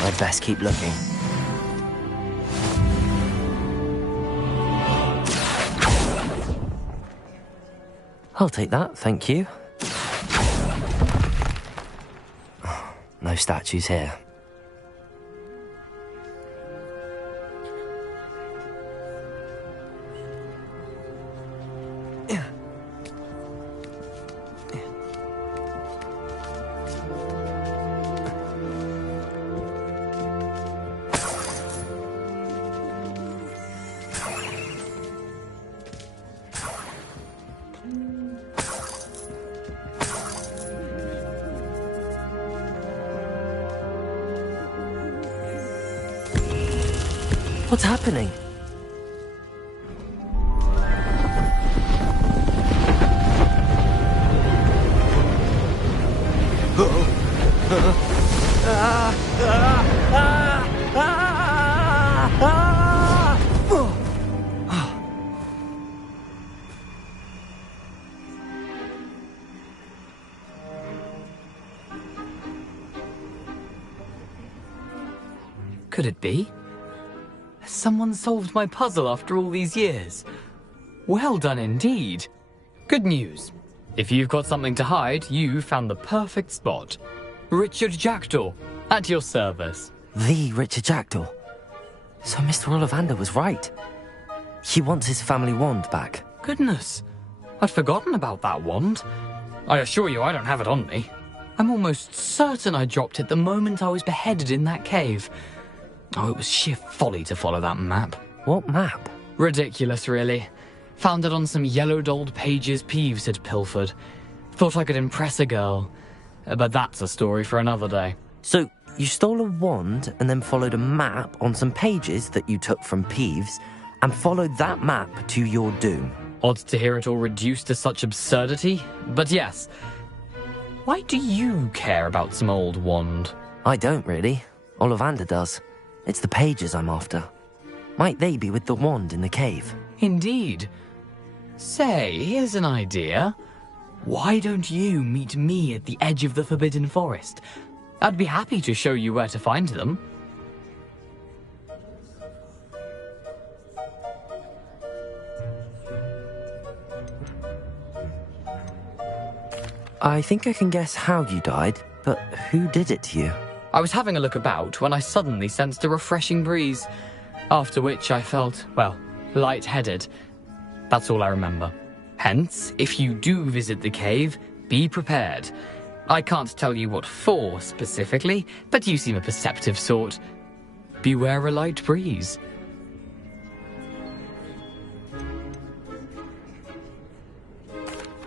I'd best keep looking. I'll take that, thank you. Oh, no statues here. What's happening? Could it be? Has someone solved my puzzle after all these years? Well done indeed. Good news. If you've got something to hide, you found the perfect spot. Richard Jackdaw, at your service. The Richard Jackdaw. So Mr. Ollivander was right. He wants his family wand back. Goodness, I'd forgotten about that wand. I assure you I don't have it on me. I'm almost certain I dropped it the moment I was beheaded in that cave. Oh, it was sheer folly to follow that map. What map? Ridiculous, really. Found it on some yellowed old pages Peeves had pilfered. Thought I could impress a girl. But that's a story for another day. So, you stole a wand and then followed a map on some pages that you took from Peeves and followed that map to your doom. Odd to hear it all reduced to such absurdity, but yes. Why do you care about some old wand? I don't, really. Ollivander does. It's the pages I'm after. Might they be with the wand in the cave? Indeed. Say, here's an idea. Why don't you meet me at the edge of the Forbidden Forest? I'd be happy to show you where to find them. I think I can guess how you died, but who did it to you? I was having a look about when I suddenly sensed a refreshing breeze, after which I felt, well, lightheaded. That's all I remember. Hence, if you do visit the cave, be prepared. I can't tell you what for specifically, but you seem a perceptive sort. Beware a light breeze.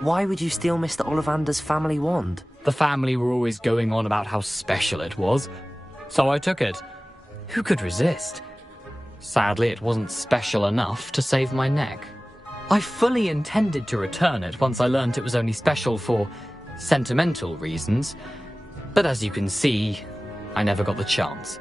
Why would you steal Mr. Ollivander's family wand? The family were always going on about how special it was, so I took it. Who could resist? Sadly, it wasn't special enough to save my neck. I fully intended to return it once I learned it was only special for sentimental reasons, but as you can see, I never got the chance.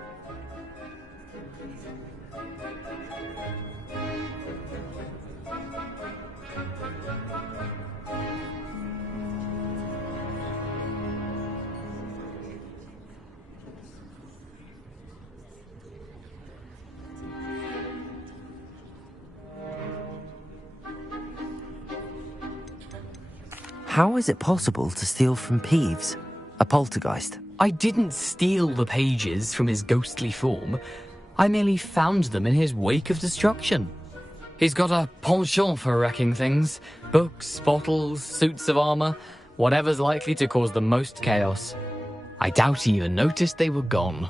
How is it possible to steal from Peeves, a poltergeist? I didn't steal the pages from his ghostly form. I merely found them in his wake of destruction. He's got a penchant for wrecking things. Books, bottles, suits of armor, whatever's likely to cause the most chaos. I doubt he even noticed they were gone.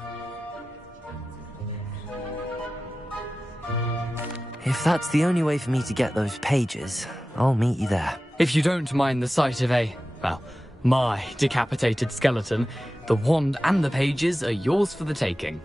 If that's the only way for me to get those pages, I'll meet you there. If you don't mind the sight of my decapitated skeleton, the wand and the pages are yours for the taking.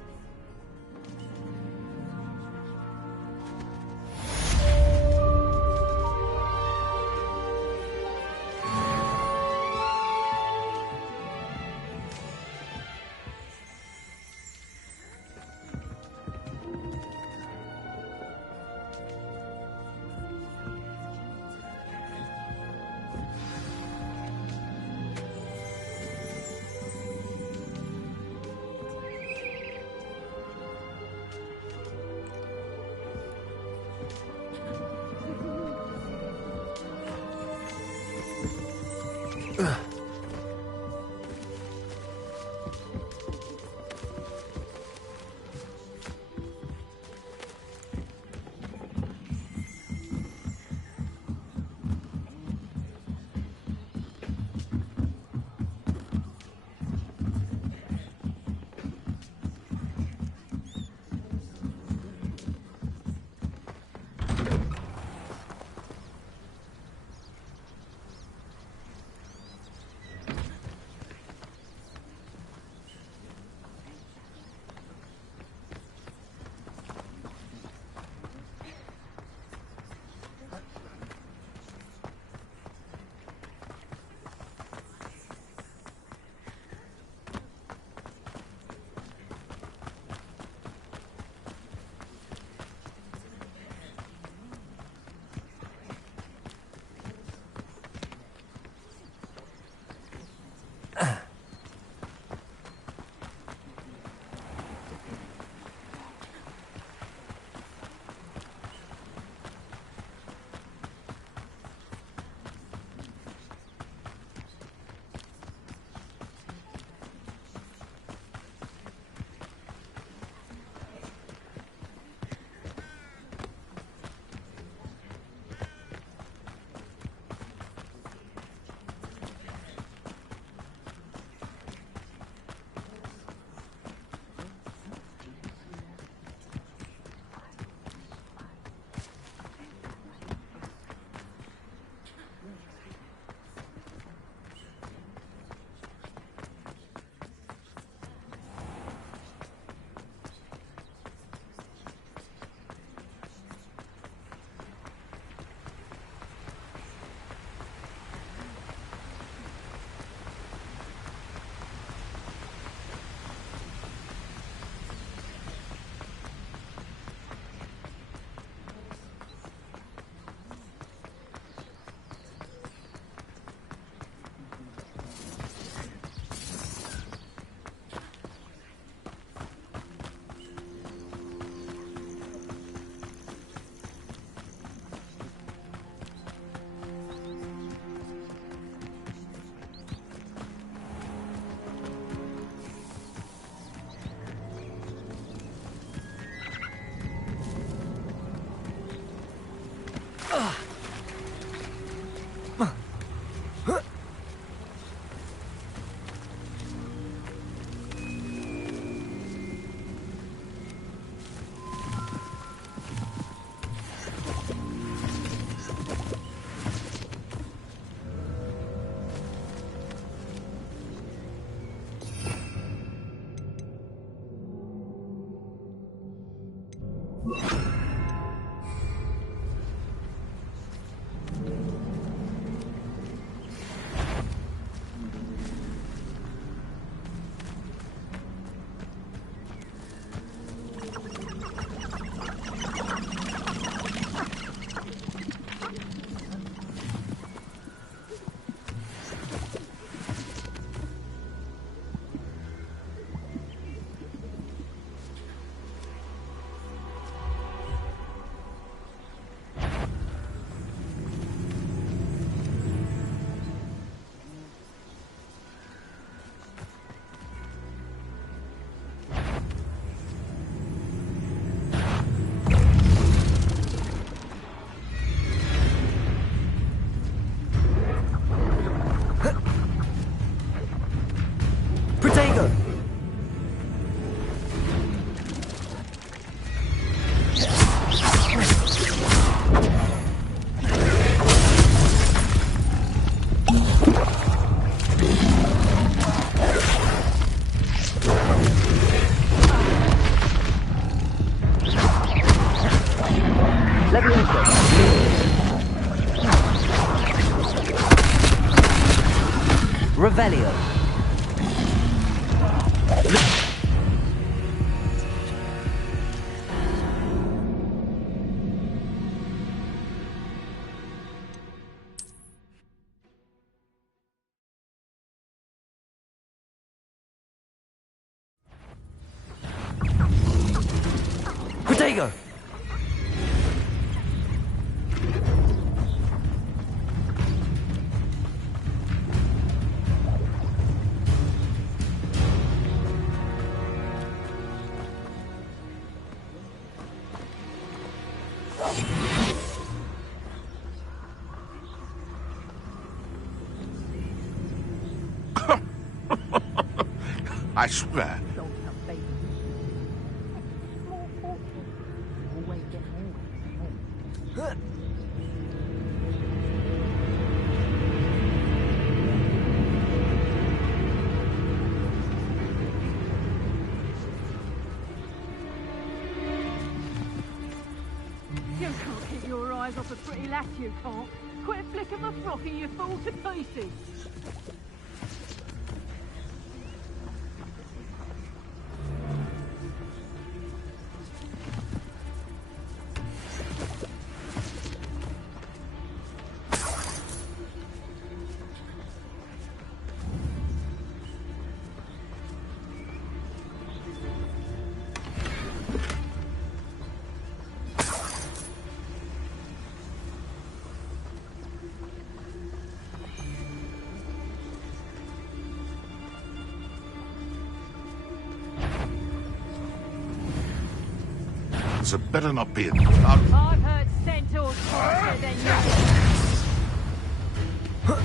Revelio. Protego! I swear. You can't keep your eyes off a pretty lass, you can't. Quit flicking the frock and you fall to pieces. So better not be in. I've heard centaurs faster than you.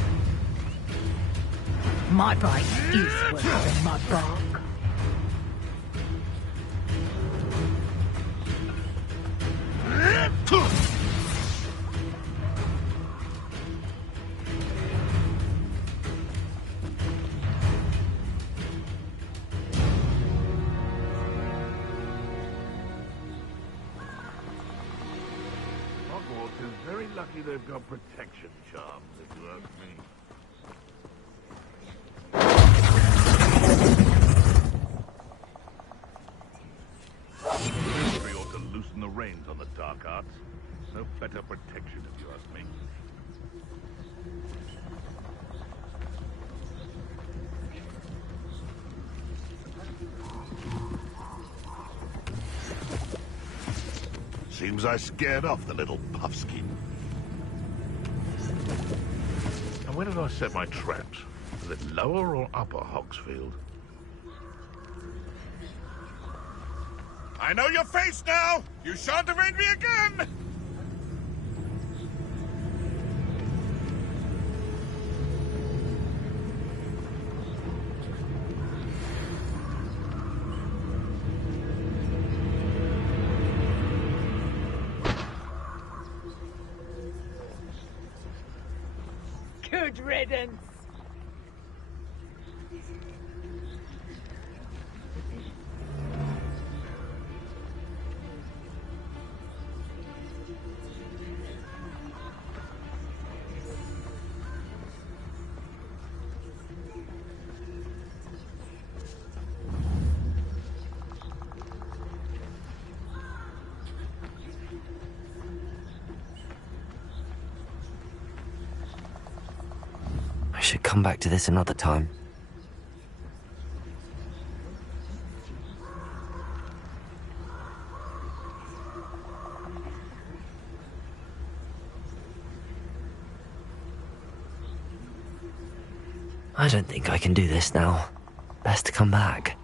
My bite is worse than my bark. Hogwarts is very lucky they've got protection charms, if you ask me. We ought to loosen the reins on the dark arts. No better protection, if you ask me. Seems I scared off the little puffskin. And where did I set my traps? Was it lower or upper Hogsfield? I know your face now! You shan't evade me again! Good riddance. I should come back to this another time. I don't think I can do this now. Best to come back.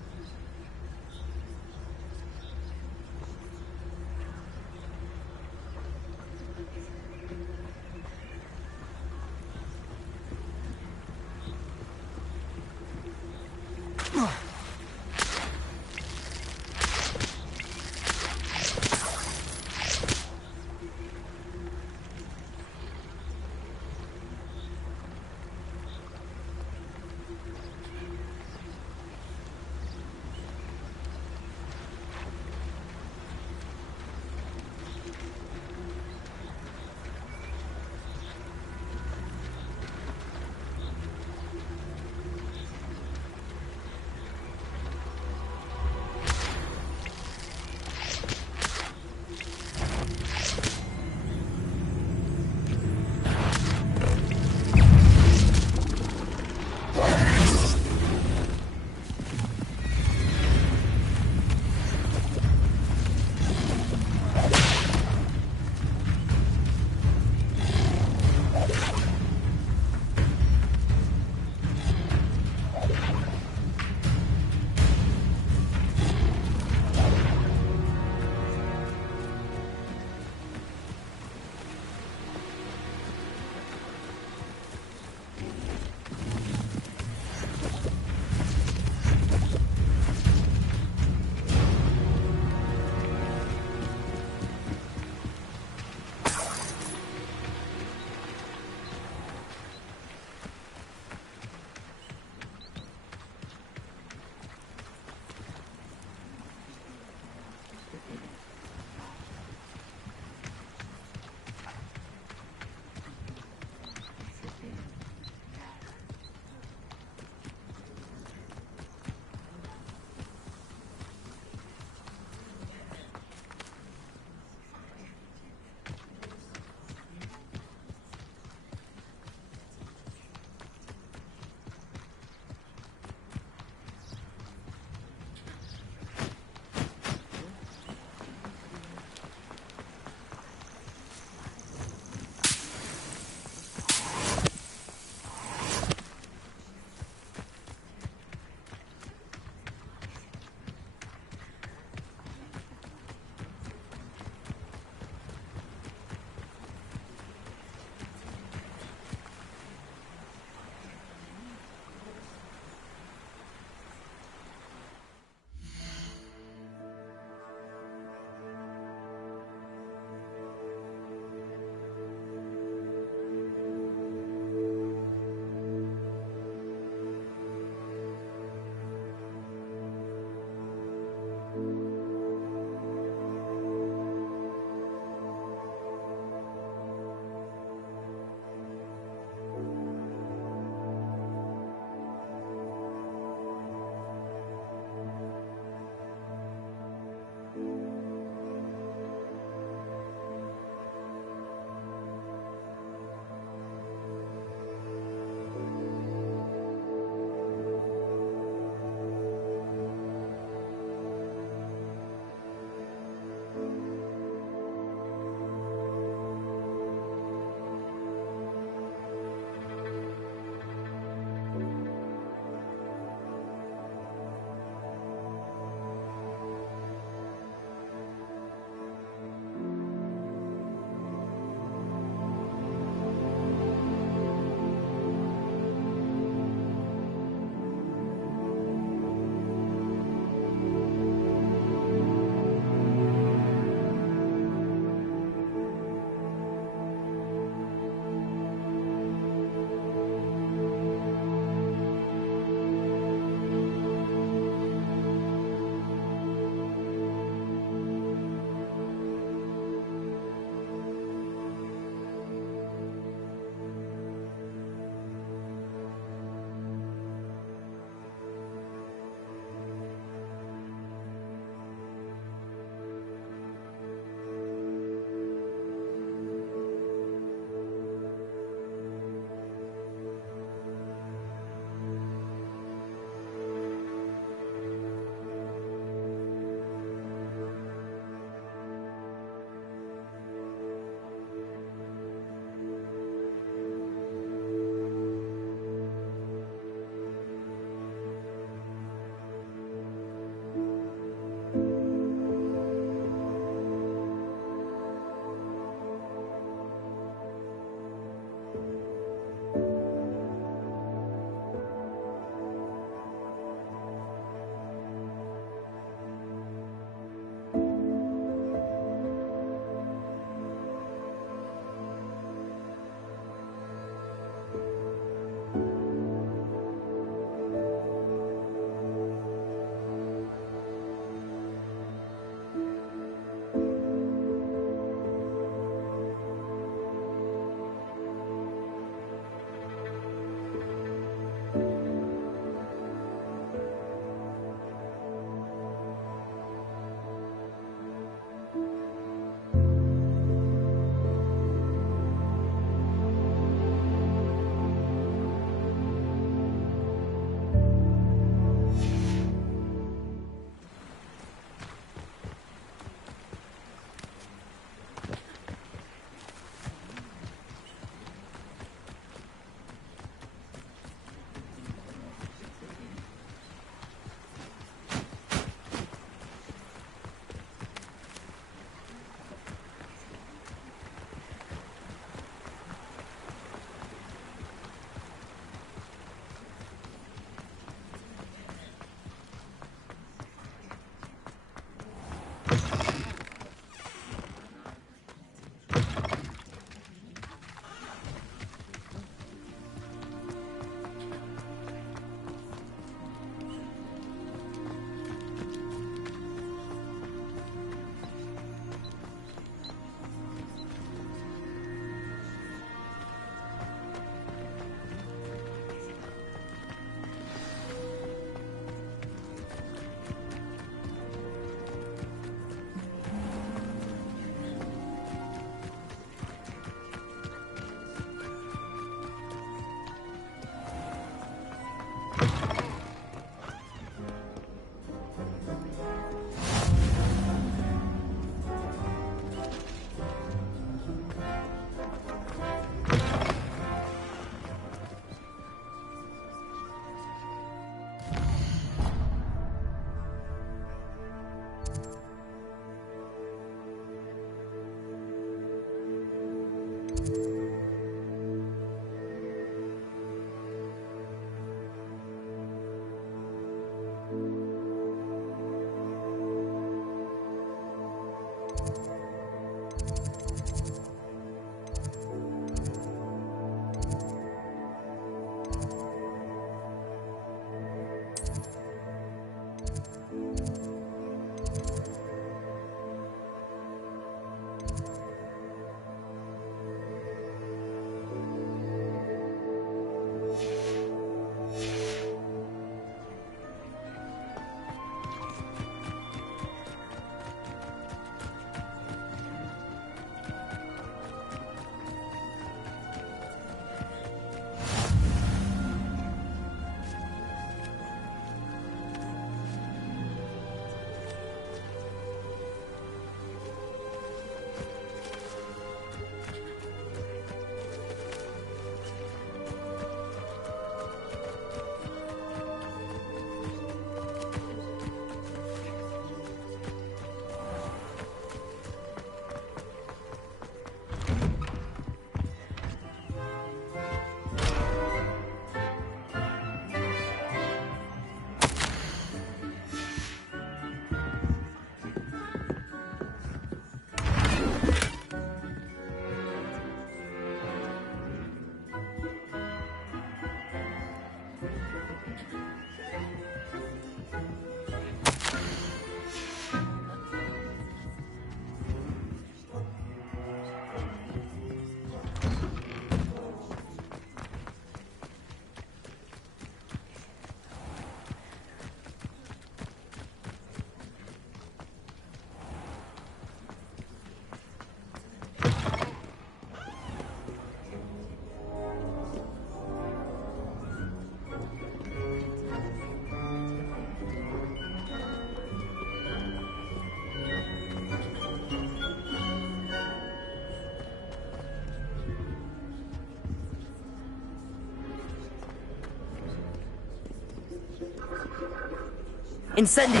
Incendio!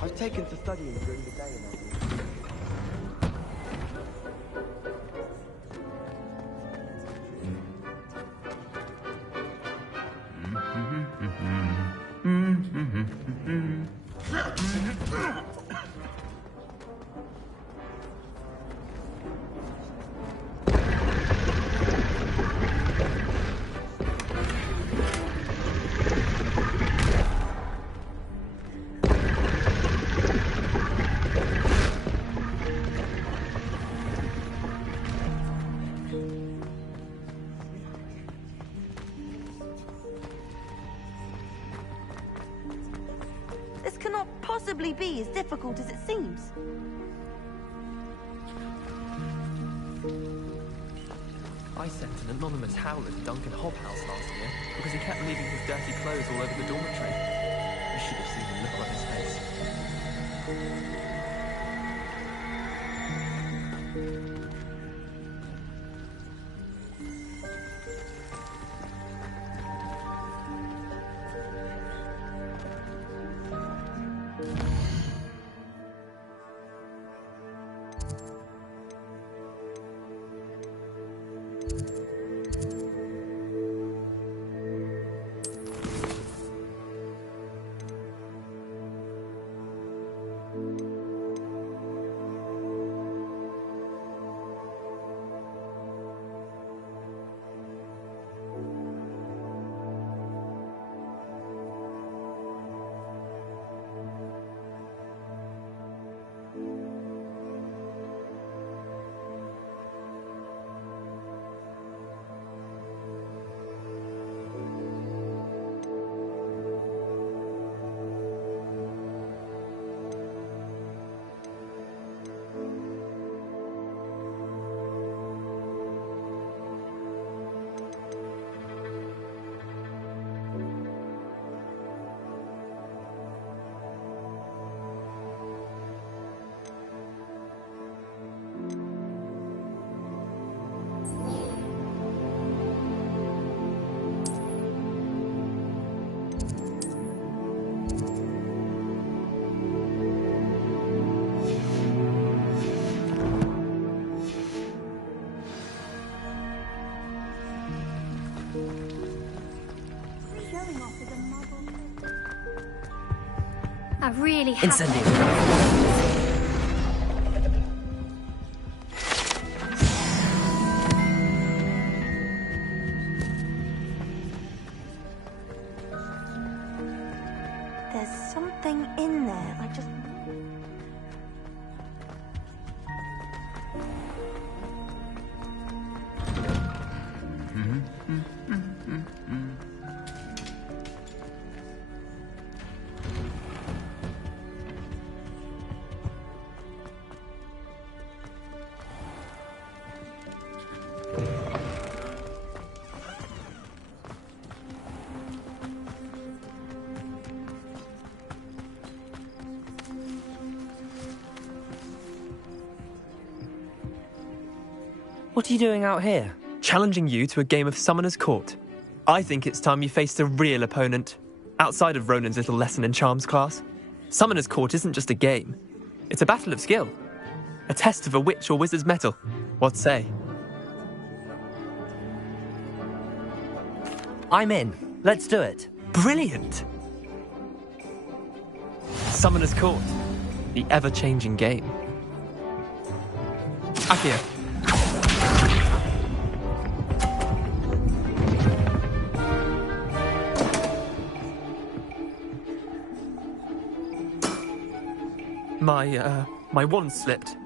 I've taken to studying during the day and This cannot possibly be as difficult as it seems. I sent an anonymous howler to Duncan Hobhouse last year because he kept leaving his dirty clothes all over the dormitory. You should have seen the look on his face. I really have... There's something in there. I just... What are you doing out here? Challenging you to a game of Summoner's Court. I think it's time you faced a real opponent, outside of Ronan's little lesson in charms class. Summoner's Court isn't just a game. It's a battle of skill. A test of a witch or wizard's mettle. What say? I'm in. Let's do it. Brilliant! Summoner's Court. The ever-changing game. Akio. My wand slipped.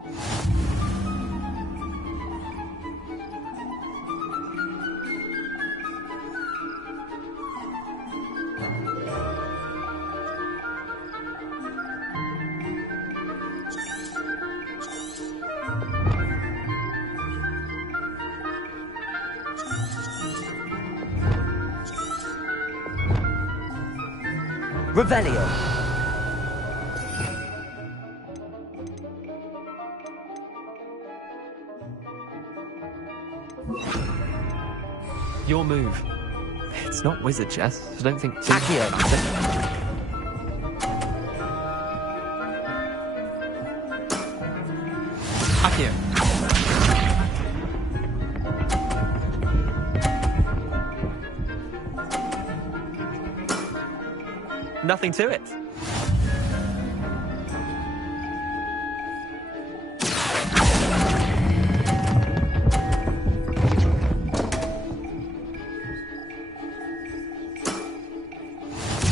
Revelio. Your move. It's not wizard chess. I don't think... Accio. Akio. Nothing to it.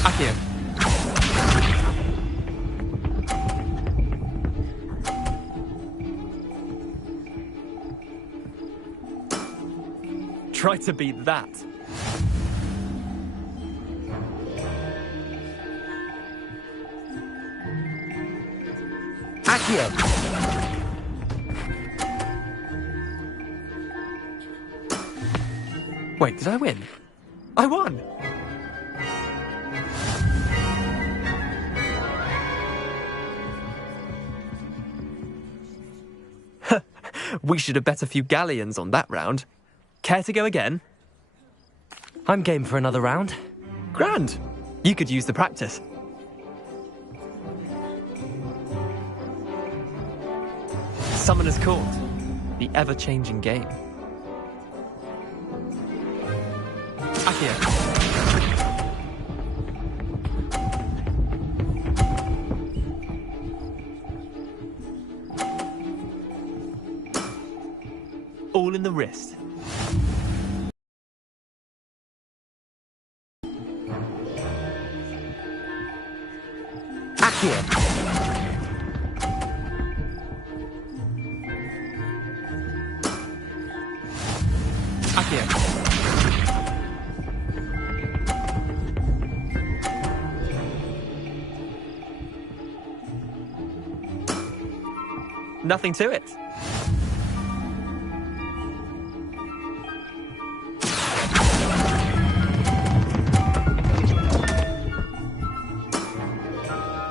Akio. Try to beat that. Accio. Wait, did I win? I won! We should have bet a few galleons on that round. Care to go again? I'm game for another round. Grand. You could use the practice. Summoner's Court. The ever-changing game. Akio. All in the wrist. Accio. Akio. Nothing to it.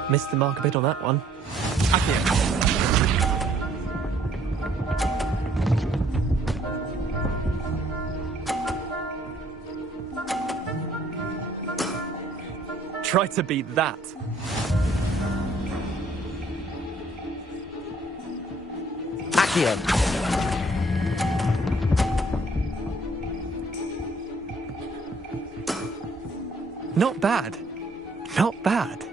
Missed the mark a bit on that one. Akio. Try to beat that. Accio. Not bad. Not bad.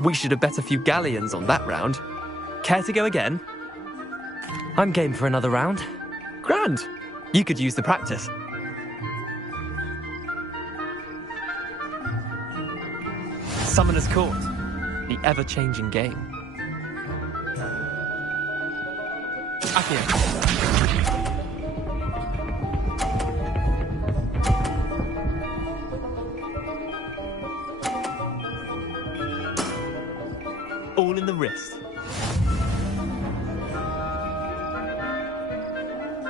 We should have bet a few galleons on that round. Care to go again? I'm game for another round. Grand. You could use the practice. Summoner's Court. The ever-changing game. Accio. All in the wrist.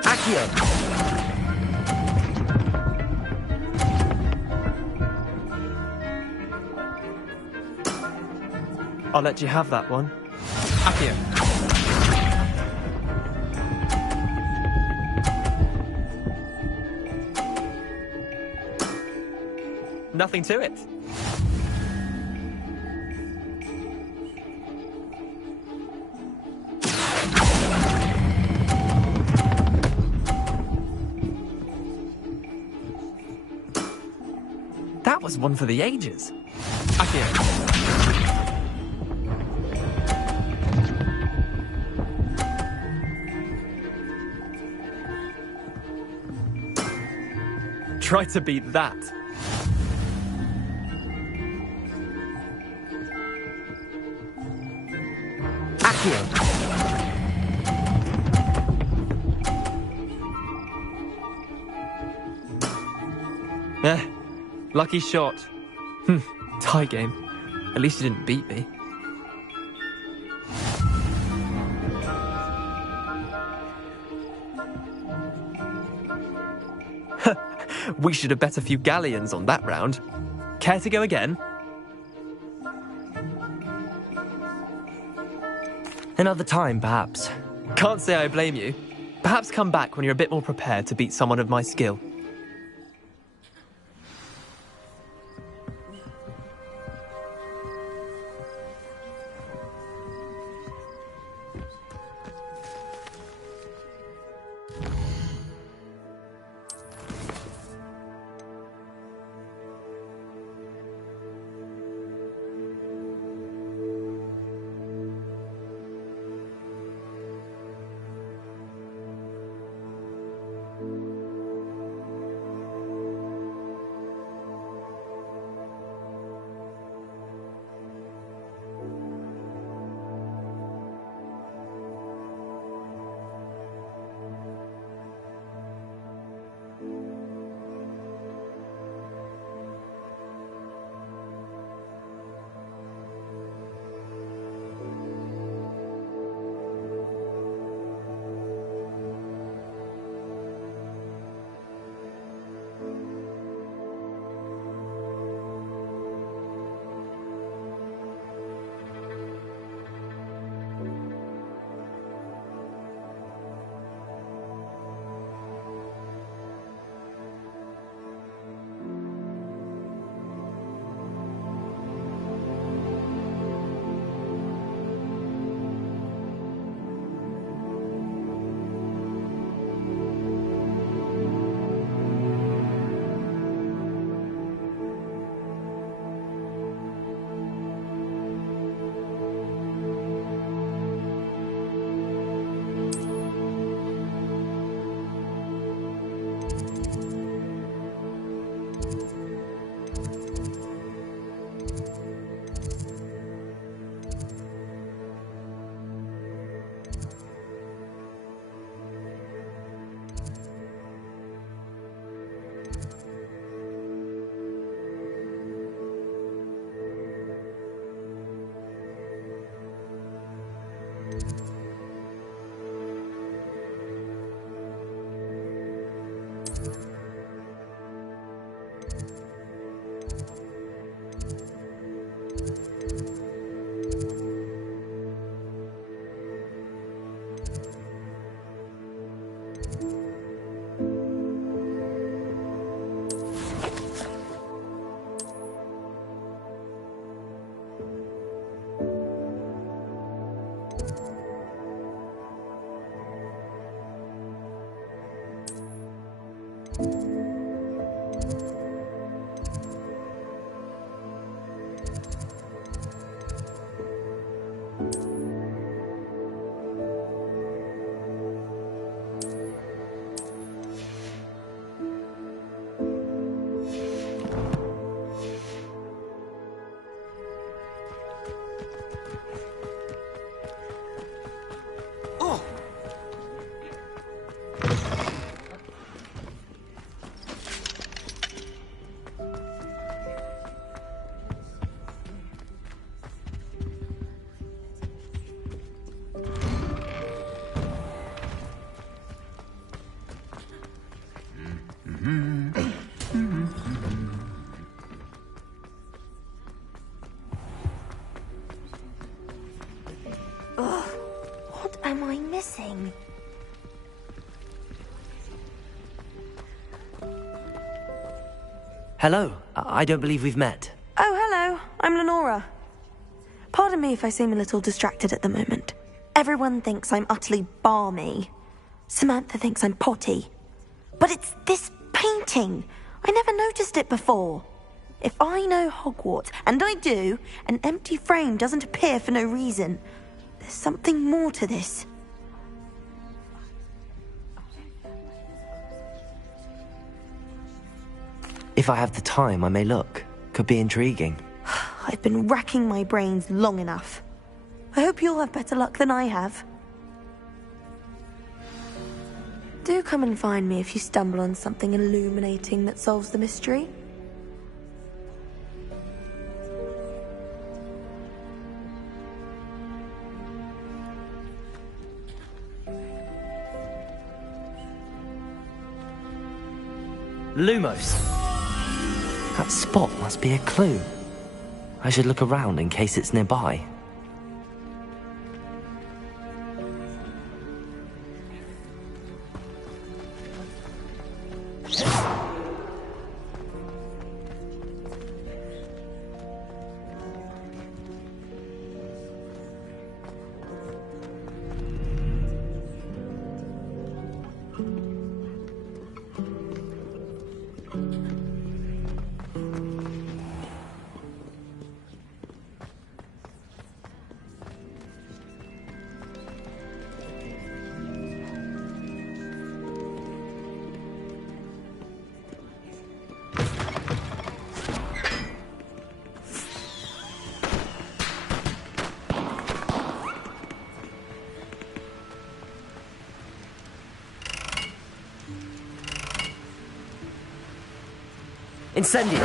Accio. I'll let you have that one. Accio. Nothing to it. That was one for the ages. Accio. Try to beat that. Accio. Lucky shot. Tie game. At least you didn't beat me. We should have bet a few galleons on that round. Care to go again? Another time, perhaps. Can't say I blame you. Perhaps come back when you're a bit more prepared to beat someone of my skill. missing? Hello, I don't believe we've met. Oh, hello. I'm Lenora. Pardon me if I seem a little distracted at the moment. Everyone thinks I'm utterly balmy. Samantha thinks I'm potty. But it's this painting. I never noticed it before. If I know Hogwarts, and I do, an empty frame doesn't appear for no reason. There's something more to this. If I have the time, I may look. Could be intriguing. I've been racking my brains long enough. I hope you'll have better luck than I have. Do come and find me if you stumble on something illuminating that solves the mystery. Lumos. That spot must be a clue. I should look around in case it's nearby. Incendio!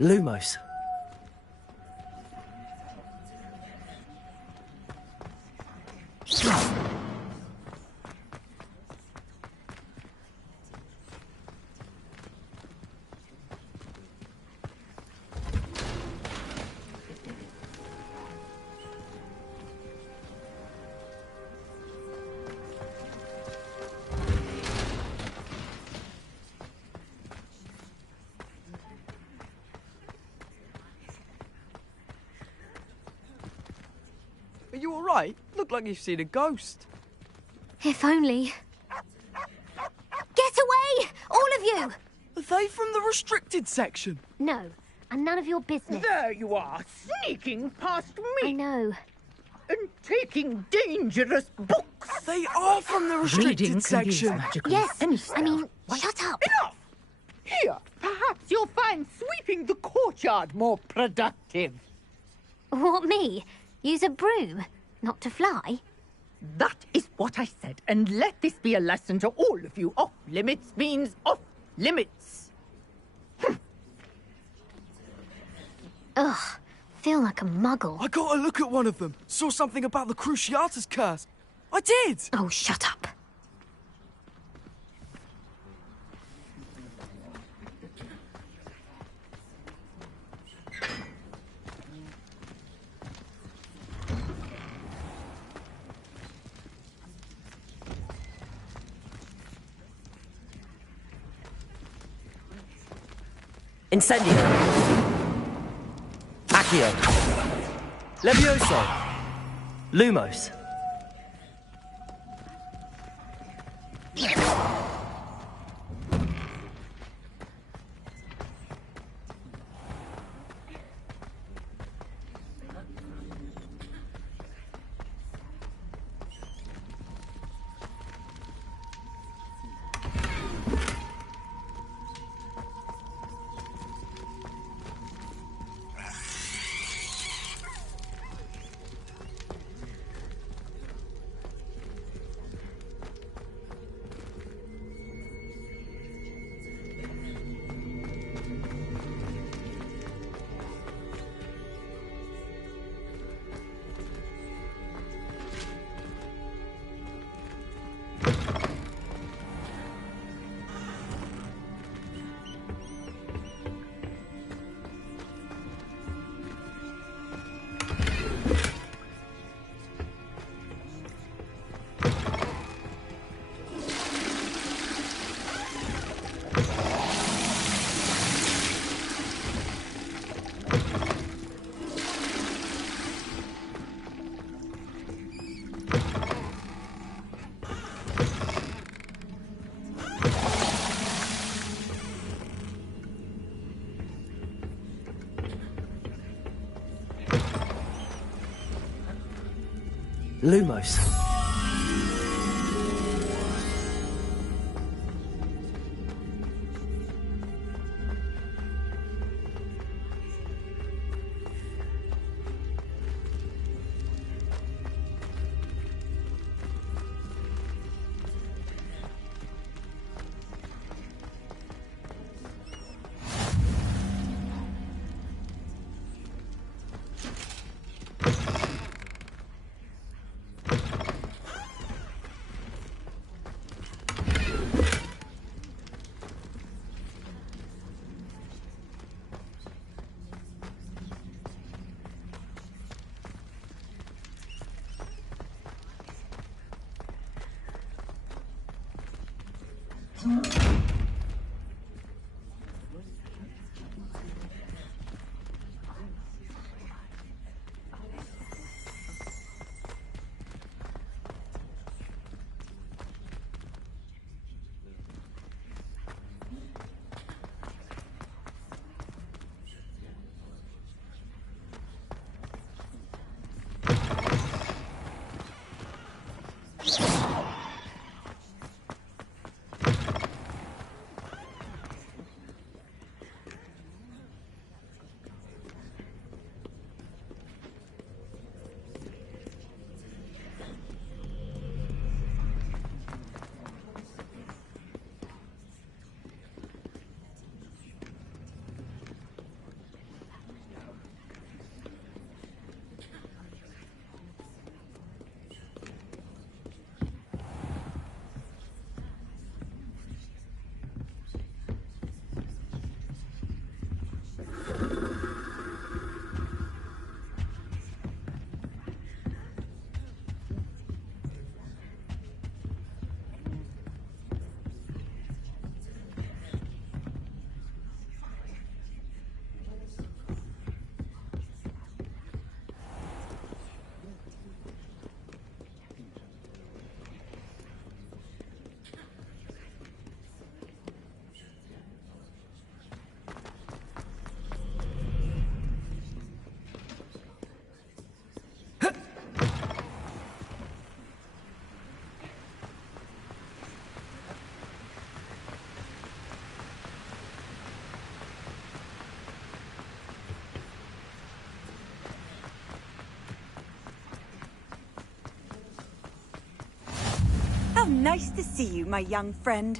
Lumos. Are you alright? Look like you've seen a ghost. If only. Get away! All of you! Are they from the restricted section? No, and none of your business. There you are, sneaking past me. I know. And taking dangerous books. They are from the restricted section. Yes, I mean, shut up. Enough! Here, perhaps you'll find sweeping the courtyard more productive. What, me? Use a broom, not to fly? That is what I said, and let this be a lesson to all of you. Off limits means off limits. Ugh, feel like a muggle. I got a look at one of them. Saw something about the Cruciatus curse. I did! Oh, shut up. Incendio. Accio. Levioso. Lumos. Lumos. How nice to see you, my young friend.